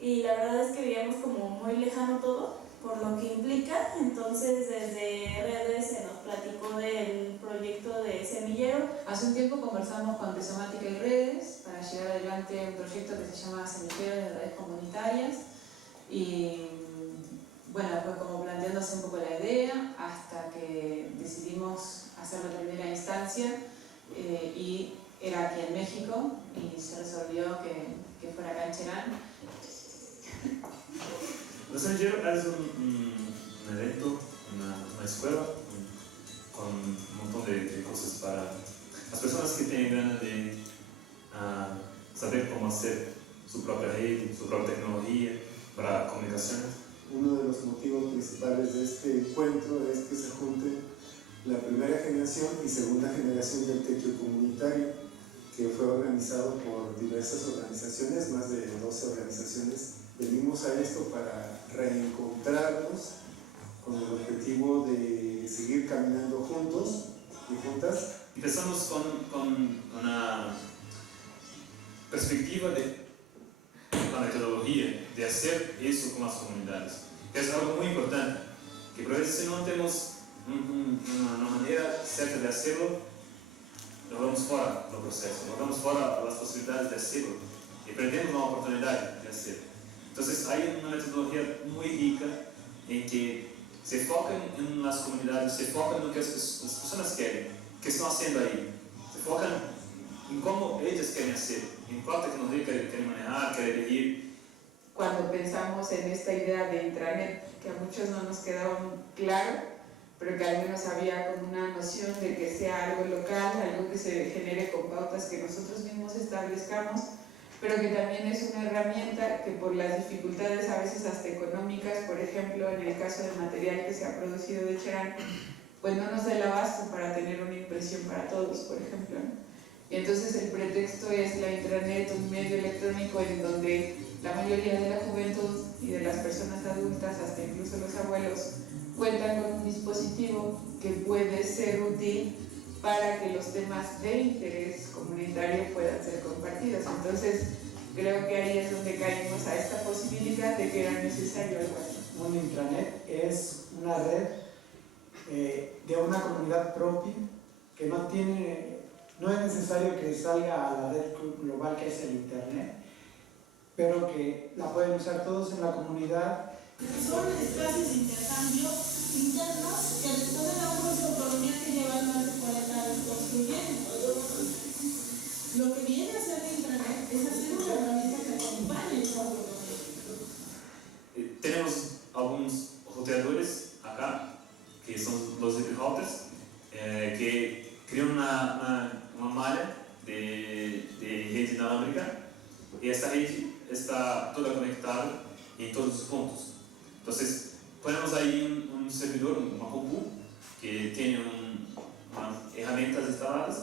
y la verdad es que veíamos como muy lejano todo por lo que implica. Entonces desde redes se nos platicó del proyecto de semillero. Hace un tiempo conversamos con Tesomática y Redes para llevar adelante un proyecto que se llama Semillero de Redes Comunitarias, y bueno, fue como planteándose un poco la idea hasta que decidimos hacer la primera instancia y era aquí en México y se resolvió que fuera acá en Cherán. El semillero es un evento, una escuela con un montón de cosas para las personas que tienen ganas de saber cómo hacer su propia red, su propia tecnología para comunicaciones. Uno de los motivos principales de este encuentro es que se junten la primera generación y segunda generación del tequio comunitario, que fue organizado por diversas organizaciones, más de 12 organizaciones. Venimos a esto para reencontrarnos con el objetivo de seguir caminando juntos y juntas. Empezamos con una perspectiva de la metodología, de hacer eso con las comunidades. Es algo muy importante, que por veces si no tenemos una manera certa de hacerlo, nos vamos fuera del proceso, nos vamos fuera de las posibilidades de hacerlo y perdemos la oportunidad de hacerlo. Entonces hay una metodología muy rica en que se focan en las comunidades, se focan en lo que las personas quieren, que están haciendo ahí, se focan en cómo ellas quieren hacer, en cuál tecnología quieren manejar, quieren elegir. Cuando pensamos en esta idea de intranet, que a muchos no nos quedaba claro, pero que al menos había como una noción de que sea algo local, algo que se genere con pautas que nosotros mismos establezcamos, pero que también es una herramienta que por las dificultades a veces hasta económicas, por ejemplo en el caso del material que se ha producido de Cherán, pues no nos da el abasto para tener una impresión para todos, por ejemplo, ¿no? Y entonces el pretexto es la intranet, un medio electrónico en donde la mayoría de la juventud y de las personas adultas, hasta incluso los abuelos, cuentan con un dispositivo que puede ser útil para que los temas de interés comunitario puedan ser compartidos. Entonces, creo que ahí es donde caímos a esta posibilidad de que era necesario algo así. Un intranet es una red de una comunidad propia que no es necesario que salga a la red global que es el internet, pero que la pueden usar todos en la comunidad. Son espacios de intercambio internos que responden a una autonomía que llevan más de 40 años construyendo. Lo que viene a hacer el intranet es hacer una herramienta que acompañe esa autonomía. Tenemos algunos roteadores acá, que son los zip routers, que crean una malla de red inalámbrica, y esta red está toda conectada en todos los puntos. Entonces, ponemos ahí un servidor, una compu, que tiene unas herramientas instaladas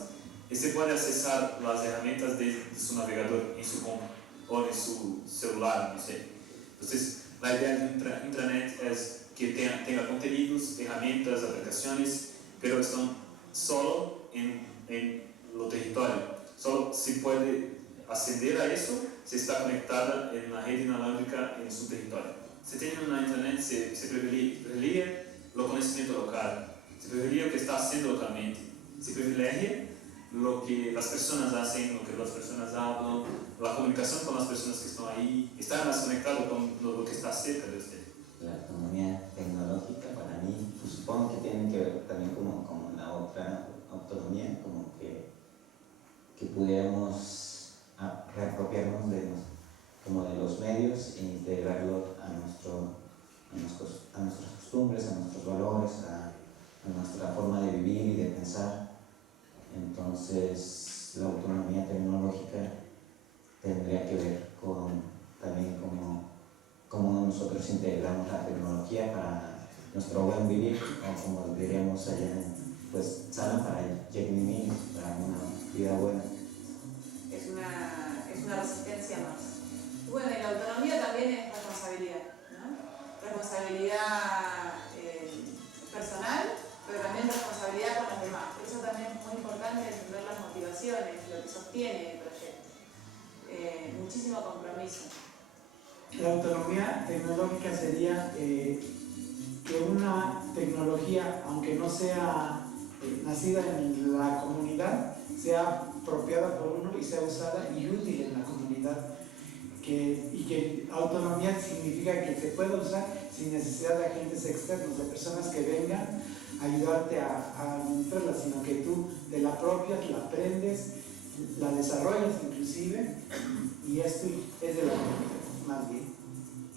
y se puede accesar las herramientas desde su navegador en su compu o en su celular, no sé. Entonces, la idea de intranet es que tenga contenidos, herramientas, aplicaciones, pero están solo en lo territorio. Solo se puede acceder a eso si está conectada en la red inalámbrica en su territorio. Se tiene una internet, se privilegia el conocimiento local, se privilegia lo que está haciendo localmente, se privilegia lo que las personas hacen, lo que las personas hablan, la comunicación con las personas que están ahí, estar más conectado con lo que está cerca de usted. La autonomía tecnológica para mí, pues, supongo que tiene que ver también como la otra autonomía, como que pudiéramos reapropiarnos de los medios e integrarlo a nuestras costumbres, a nuestros valores, a nuestra forma de vivir y de pensar. Entonces, la autonomía tecnológica tendría que ver también cómo nosotros integramos la tecnología para nuestro buen vivir, o como diríamos allá, pues sana para vivir, para una vida buena. Es una resistencia más. Bueno, y la autonomía también es responsabilidad, ¿no? Responsabilidad personal, pero también responsabilidad con los demás. Eso también es muy importante, entender las motivaciones, lo que sostiene el proyecto. Muchísimo compromiso. La autonomía tecnológica sería que una tecnología, aunque no sea nacida en la comunidad, sea apropiada por uno y sea usada y útil en la comunidad. Y que autonomía significa que se pueda usar sin necesidad de agentes externos, de personas que vengan a ayudarte a administrarla, sino que tú te la apropias, la aprendes, la desarrollas inclusive, y esto es de la comunidad, más bien.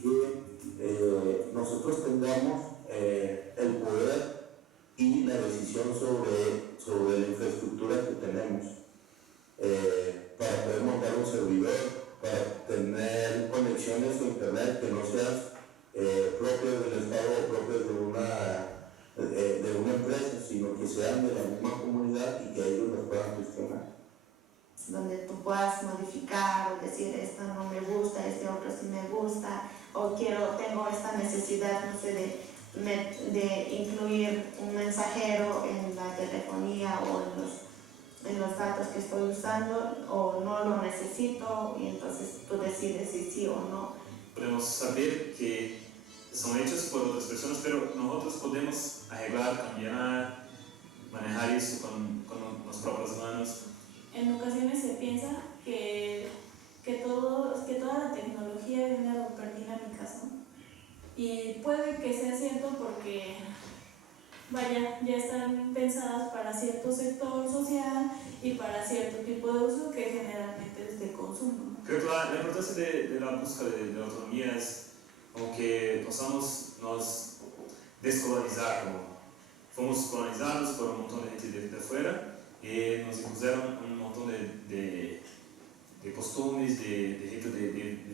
Que nosotros tengamos el poder y la decisión sobre la infraestructura que tenemos para poder montar un servidor, para tener conexiones a internet que no sean propias del Estado o propias de una empresa, sino que puedas modificar o decir esto no me gusta, este otro sí me gusta, o tengo esta necesidad, no sé, de incluir un mensajero en la telefonía o en los datos que estoy usando, o no lo necesito, y entonces tú decides si sí o no. Podemos saber que son hechos por otras personas, pero nosotros podemos arreglar, cambiar, manejar eso con las propias manos. En ocasiones se piensa que toda la tecnología viene a adoptar dinámicas, ¿no? Y puede que sea cierto porque, vaya, ya están pensadas para cierto sector social y para cierto tipo de uso que generalmente es de consumo, ¿no? Creo que la importancia de la búsqueda de la autonomía es como que nos descolonizar, como fomos colonizados por un montón de gente de afuera y nos impusieron un montón de costumbres, de jeito de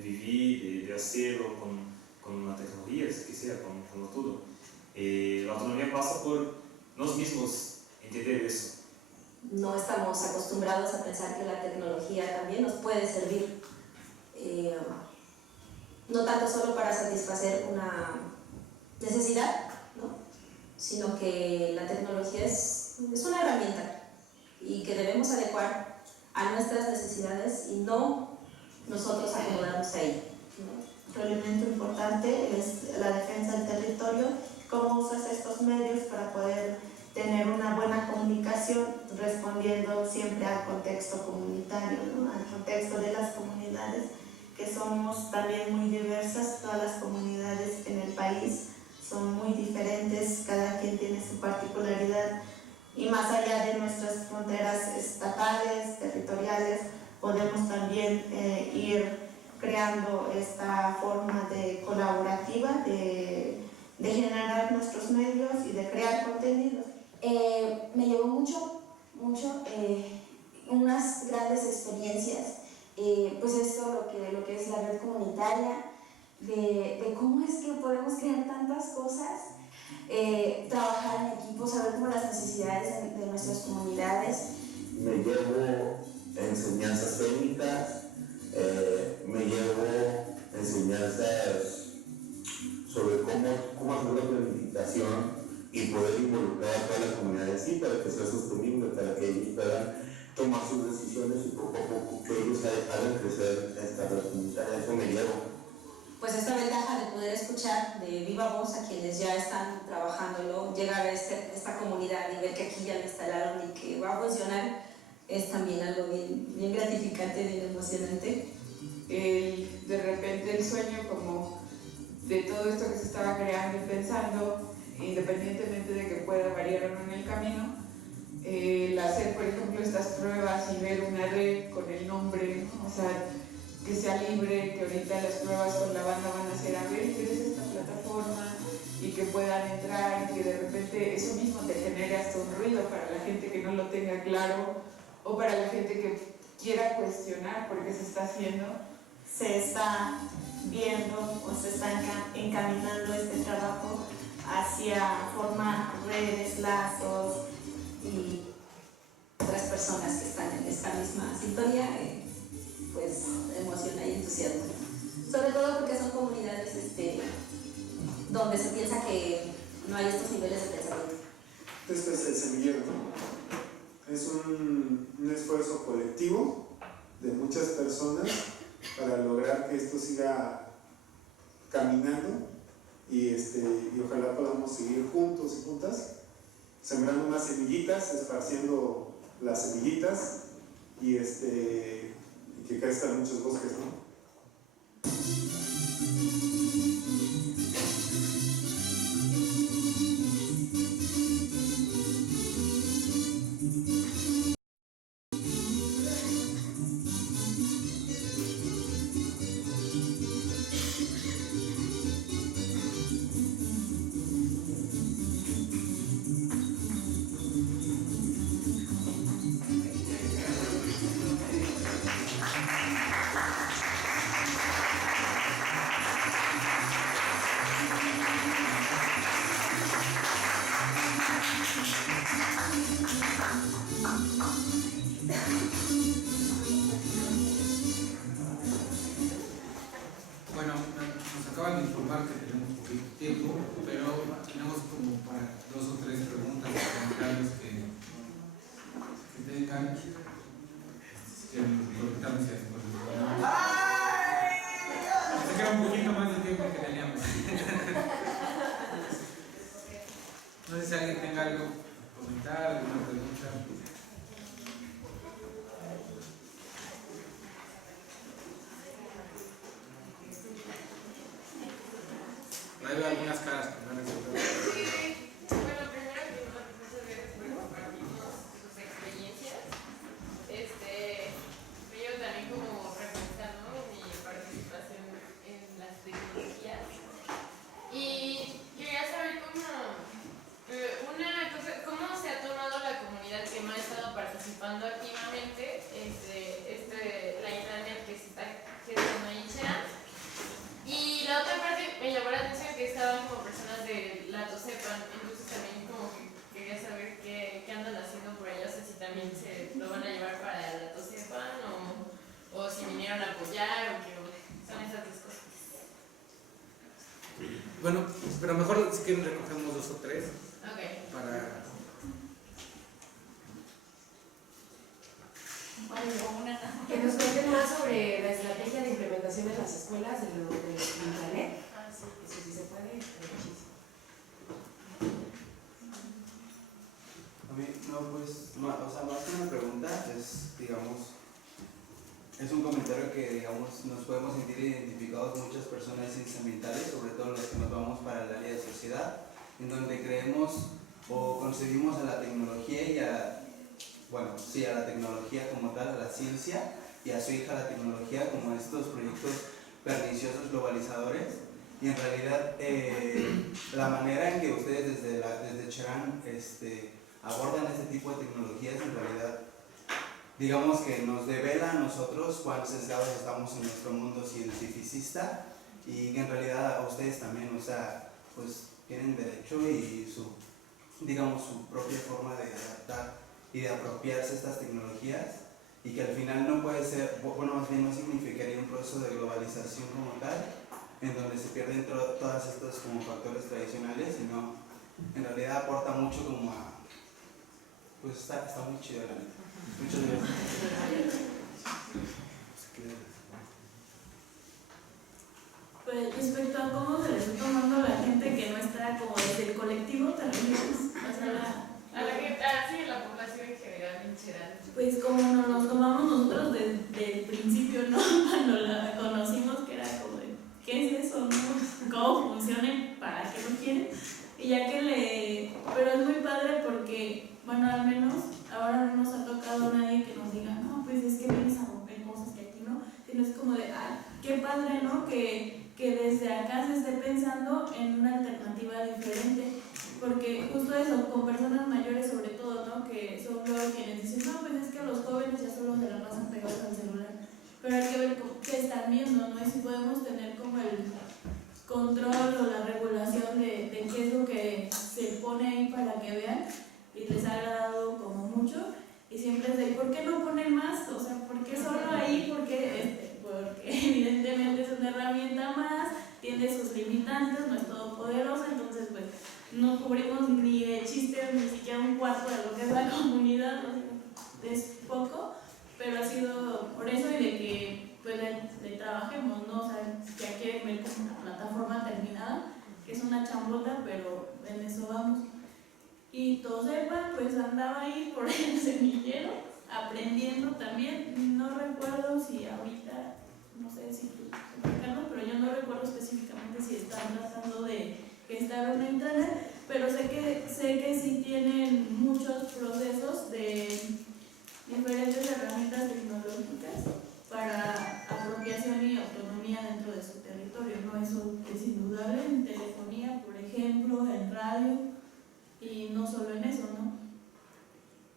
vivir, de hacerlo con la tecnología, que sea, con todo. La autonomía pasa por nosotros mismos entender eso. No estamos acostumbrados a pensar que la tecnología también nos puede servir, no tanto solo para satisfacer una necesidad, ¿no? Sino que la tecnología es una herramienta y que debemos adecuar a nuestras necesidades y no nosotros acomodarnos ahí, ¿no? Otro elemento importante es la defensa del territorio, cómo usas estos medios para poder tener una buena comunicación respondiendo siempre al contexto comunitario, ¿no? Al contexto de las comunidades, que somos también muy diversas, todas las comunidades en el país son muy diferentes, cada quien tiene su particularidad y más allá de nuestras fronteras estatales, territoriales, podemos también ir creando esta forma colaborativa de generar nuestros medios y de crear contenidos. Me llevó mucho, unas grandes experiencias, pues esto lo que es la red comunitaria, de cómo es que podemos crear tantas cosas, trabajar en equipo, saber cómo las necesidades de nuestras comunidades. Me llevo enseñanzas técnicas, me llevo enseñanzas sobre cómo hacer la planificación y poder involucrar a toda la comunidad en sí para que sea sostenible, para que ellos puedan tomar sus decisiones y poco a poco que ellos hagan crecer esta red comunitaria. Eso me llevo. Pues esta ventaja de poder escuchar de viva voz a quienes ya están trabajándolo, llegar a esta comunidad y ver que aquí ya lo instalaron y que va a funcionar, es también algo bien gratificante, bien emocionante. De repente el sueño como de todo esto que se estaba creando y pensando, independientemente de que pueda variar o no en el camino, el hacer por ejemplo estas pruebas y ver una red con el nombre, o sea, que sea libre, que ahorita las pruebas con la banda van a ser a ver qué es esta plataforma y que puedan entrar y que de repente eso mismo te genere hasta un ruido para la gente que no lo tenga claro o para la gente que quiera cuestionar por qué se está haciendo. Se está viendo o se está encaminando este trabajo hacia formar redes, lazos y otras personas que están en esta misma sintonía, pues emociona y entusiasma. Sobre todo porque son comunidades donde se piensa que no hay estos niveles de pensamiento. Esto es el semillero, ¿no? Es un esfuerzo colectivo de muchas personas para lograr que esto siga caminando y ojalá podamos seguir juntos y juntas sembrando más semillitas, esparciendo las semillitas y que crezcan muchos bosques, ¿no? acaban de informar que tenemos poquito tiempo, pero tenemos como para 2 o 3 preguntas o comentarios que tengan. Si quieren preguntarnos si después se queda un poquito más de tiempo que teníamos. No sé si alguien tenga algo que comentar, alguna pregunta. Ahí veo algunas caras que van a decir. Bueno, primero que nada, muchas gracias por compartirnos sus experiencias. Yo también como representando mi participación en las tecnologías. Y quería saber una cosa, cómo se ha tomado la comunidad que no ha estado participando activamente, la internet que se está quedando ahí en Cherán. Y la otra parte me llamó la atención que estaban como personas de la TOSEPAN, entonces también como que quería saber qué andan haciendo por allá, o sea, si también se lo van a llevar para la TOSEPAN o si vinieron a apoyar o qué son esas dos cosas. Bueno, pero mejor si quieren recogemos 2 o 3 para... Que nos cuenten más sobre la estrategia de implementación en las escuelas de lo de internet. Eso sí se puede. A mí, no, pues, más que una pregunta, es un comentario que, digamos, nos podemos sentir identificados muchas personas ambientales, sobre todo los que nos vamos para el área de sociedad, en donde creemos o concebimos a la tecnología y a la tecnología como tal, a la ciencia, y a su hija la tecnología como estos proyectos perniciosos globalizadores. Y en realidad la manera en que ustedes desde Cherán abordan este tipo de tecnologías, en realidad digamos que nos devela a nosotros cuán sesgados estamos en nuestro mundo cientificista, y que en realidad a ustedes también, o sea, pues tienen derecho y su propia forma de adaptar y de apropiarse a estas tecnologías, y que al final no puede ser, más bien no significaría un proceso de globalización como tal, en donde se pierden todas estas como factores tradicionales, sino en realidad aporta mucho como a, pues está muy chido la neta. Muchas gracias. Pues respecto a cómo se le está tomando a la gente que no está como desde el colectivo, también sí, la población en general en Cherán. Pues como nos los tomamos nosotros desde el principio, ¿no? Cuando la conocimos, que era como de, ¿qué es eso? ¿No? ¿Cómo funciona? ¿Para qué lo quieren? Y ya que pero es muy padre porque, bueno, al menos ahora no nos ha tocado a nadie que nos diga, no, pues es que vienes a romper cosas que aquí no, sino es como de, qué padre, ¿no? Que desde acá se esté pensando en una alternativa diferente, porque justo eso, con personas mayores sobre todo, ¿no? Que son luego quienes dicen, no, pues es que los jóvenes ya solo se la pasan pegados al celular, pero hay que ver qué están viendo, ¿no? Y si podemos tener como el control o la regulación de qué es lo que se pone ahí para que vean y les ha agradado como mucho, y siempre es de, ¿por qué no ponen más? O sea, ¿por qué solo ahí? Porque evidentemente es una herramienta más, tiene sus limitantes, no es todopoderosa, entonces pues no cubrimos ni de chiste ni siquiera un cuarto de lo que es la comunidad, ¿no? Es poco, pero ha sido por eso y de que pues le trabajemos, ¿no? O sea, ya quieren ver como una plataforma terminada, que es una chambota, pero en eso vamos. Y TOSEPAN pues andaba ahí por el semillero, aprendiendo también, no recuerdo si ahorita, no sé si tú, Ricardo, pero yo no recuerdo específicamente si están tratando de gestar una internet, pero sé que sí tienen muchos procesos de diferentes herramientas tecnológicas para apropiación y autonomía dentro de su territorio, ¿no? Eso es indudable en telefonía, por ejemplo, en radio, y no solo en eso, ¿no?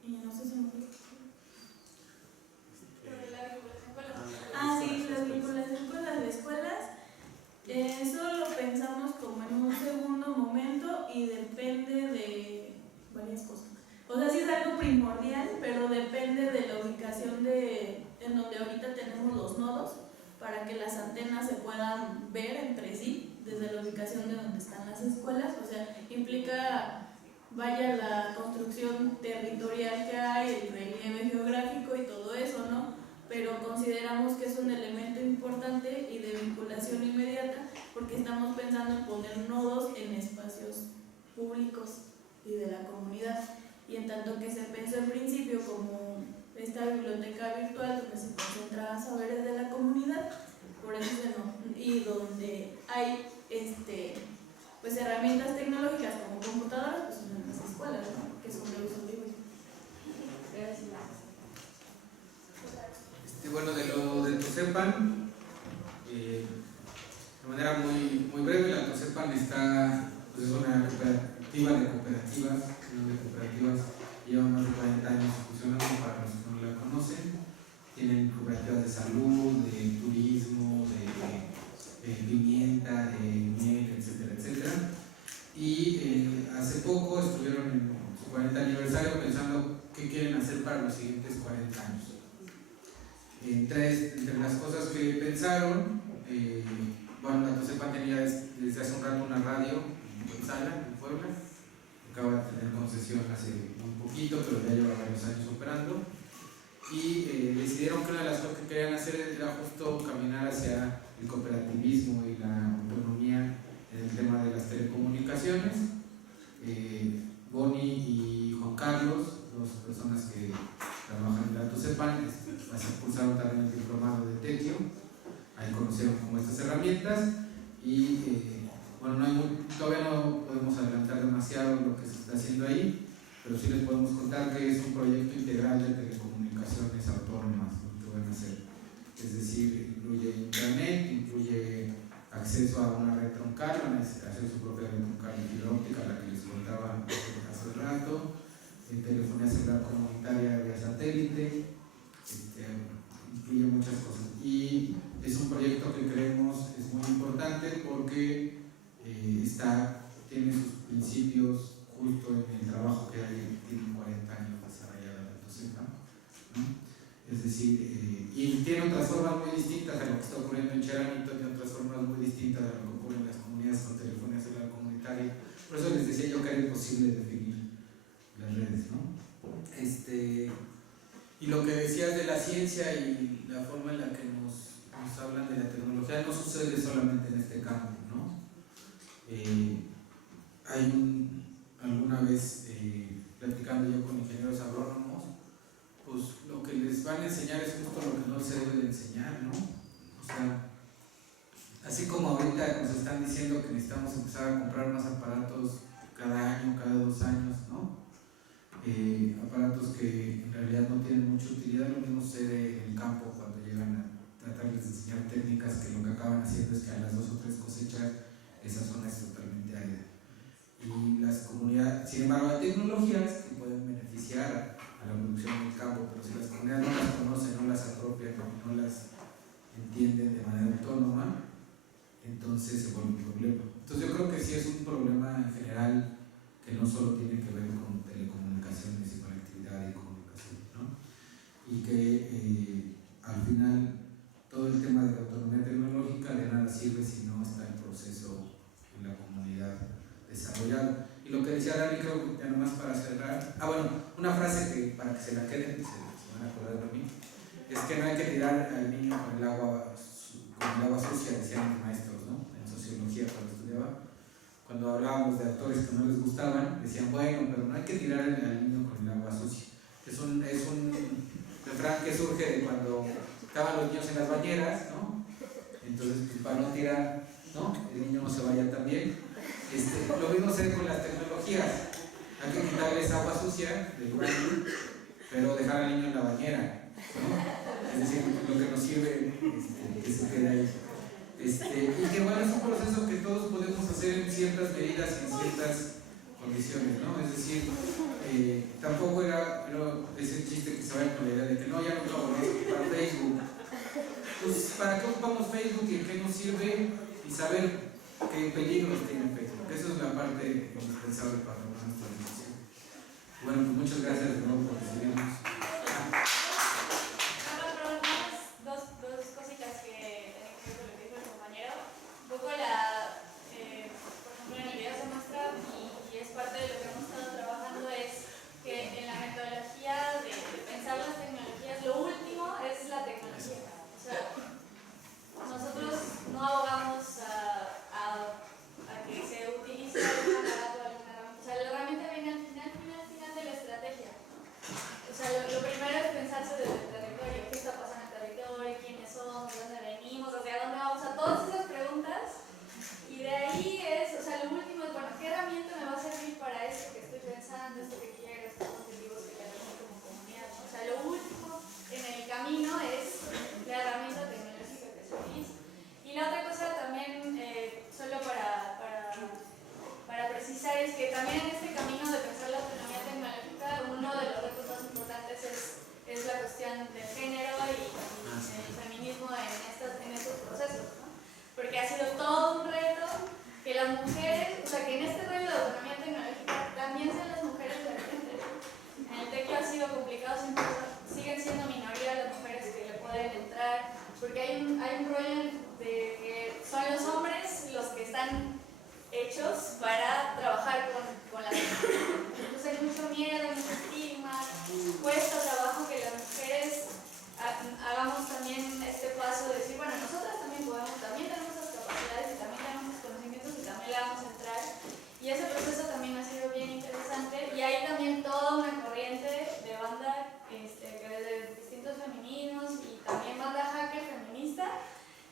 Y no sé si me acuerdo. Sí, la vinculación con las escuelas, eso lo pensamos como en un segundo momento y depende de varias cosas. O sea, sí es algo primordial, pero depende de la ubicación en donde ahorita tenemos los nodos para que las antenas se puedan ver entre sí ubicación de donde están las escuelas, o sea, implica, vaya, la construcción territorial que hay, el relieve geográfico y todo eso, ¿no? Pero consideramos que es un elemento importante y de vinculación inmediata porque estamos pensando en poner nodos en espacios públicos y de la comunidad. Y en tanto que se pensó en principio como esta biblioteca virtual donde se concentraban saberes de la comunidad, por eso y donde hay pues herramientas tecnológicas como computadoras, pues son en las escuelas, ¿no? Que son de uso libre. Bueno, de lo de Tosepan, de manera muy breve, la Tosepan está, pues es una cooperativa de cooperativas, lleva más de 40 años funcionando, para los que no la conocen. Tienen cooperativas de salud, de turismo, de pimienta, de miel, etcétera, etcétera. Y hace poco estuvieron en su 40 aniversario pensando qué quieren hacer para los siguientes 40 años. Entre las cosas que pensaron, bueno, la Tosepan tenía desde hace un rato una radio en Sala, en Puebla, acaba de tener concesión hace un poquito, pero ya lleva varios años operando, y decidieron que una de las cosas que querían hacer era justo caminar hacia el cooperativismo y la autonomía en el tema de las telecomunicaciones. Bonnie y Juan Carlos, dos personas que trabajan en la Tosepan, cursaron también el diplomado de Tequio, ahí conocieron como estas herramientas y bueno, todavía no podemos adelantar demasiado lo que se está haciendo ahí, pero sí les podemos contar que es un proyecto integral de telecomunicaciones autónomas lo que van a hacer, es decir, incluye intranet, incluye acceso a una red troncal, van a hacer su propia red troncal de fibra óptica, la que les contaba hace rato, telefonía celular comunitaria vía satélite, incluye muchas cosas. Y es un proyecto que creemos es muy importante porque tiene sus principios justo en el trabajo que tiene 40 años desarrollado la Tosepan, ¿no? Es decir, y tiene otras formas muy distintas a lo que está ocurriendo en Cheranito, tiene otras formas muy distintas a lo que ocurre en las comunidades con telefonía celular comunitaria. Por eso les decía yo que era imposible definir las redes, ¿no? Y lo que decías de la ciencia y la forma en la que nos hablan de la tecnología no sucede solamente en este campo, ¿no? Alguna vez platicando yo con ingenieros agrónomos, pues lo que les van a enseñar es justo lo que no se debe de enseñar, ¿no? O sea, así como ahorita nos están diciendo que necesitamos empezar a comprar más aparatos cada año, cada 2 años, ¿no? Aparatos que en realidad no tienen mucha utilidad, lo mismo sucede en el campo cuando llegan a tratarles de enseñar técnicas que lo que acaban haciendo es que a las 2 o 3 cosechas esa zona es totalmente árida. Y las comunidades, sin embargo, hay tecnologías que pueden beneficiar a la producción del campo, pero si las comunidades no las conocen, no las apropian, no las entienden de manera autónoma, entonces se vuelve un problema. Entonces yo creo que sí es un problema en general que no solo tiene que ver con telecomunicaciones y conectividad y comunicación, ¿no? Y que al final todo el tema de la autonomía tecnológica de nada sirve si no está el proceso en la comunidad desarrollado. Y lo que decía Dani, creo que ya nomás para cerrar, bueno, una frase que para que se la queden, se van a acordar de mí, es que no hay que tirar al niño con el agua sucia, decían los maestros, ¿no? En sociología cuando estudiaba. Cuando hablábamos de autores que no les gustaban, decían, bueno, pero no hay que tirar al niño con el agua sucia. Es un refrán que surge de cuando estaban los niños en las bañeras, ¿no? Entonces, pues, para no tirar, ¿no? El niño no se vaya tan bien. Lo mismo se ve con las tecnologías. Hay que quitarles agua sucia del baño, pero dejar al niño en la bañera, ¿no? Es decir, lo que nos sirve que se quede ahí. Y que bueno, es un proceso que todos podemos hacer en ciertas medidas y en ciertas condiciones, ¿no? Es decir, tampoco era ese chiste que se vaya con la idea de que no, ya no vamos a ocupar Facebook. Pues, ¿para qué ocupamos Facebook y en qué nos sirve? Y saber qué peligros tiene Facebook. Esa es la parte indispensable para nuestra organización. Bueno, pues muchas gracias de nuevo por recibirnos. Dos cositas que tienen que ver con lo que dijo el compañero. Un poco la hechos para trabajar con la tecnología. Entonces hay mucho miedo, hay mucho estigma, cuesta trabajo que las mujeres hagamos también este paso de decir, bueno, nosotras también podemos, también tenemos las capacidades y también tenemos los conocimientos y también le vamos a entrar. Y ese proceso también ha sido bien interesante y hay también toda una corriente de banda que de distintos femeninos y también banda hacker feminista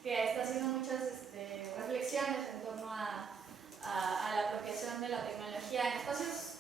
que está haciendo muchas reflexiones en torno a la apropiación de la tecnología en espacios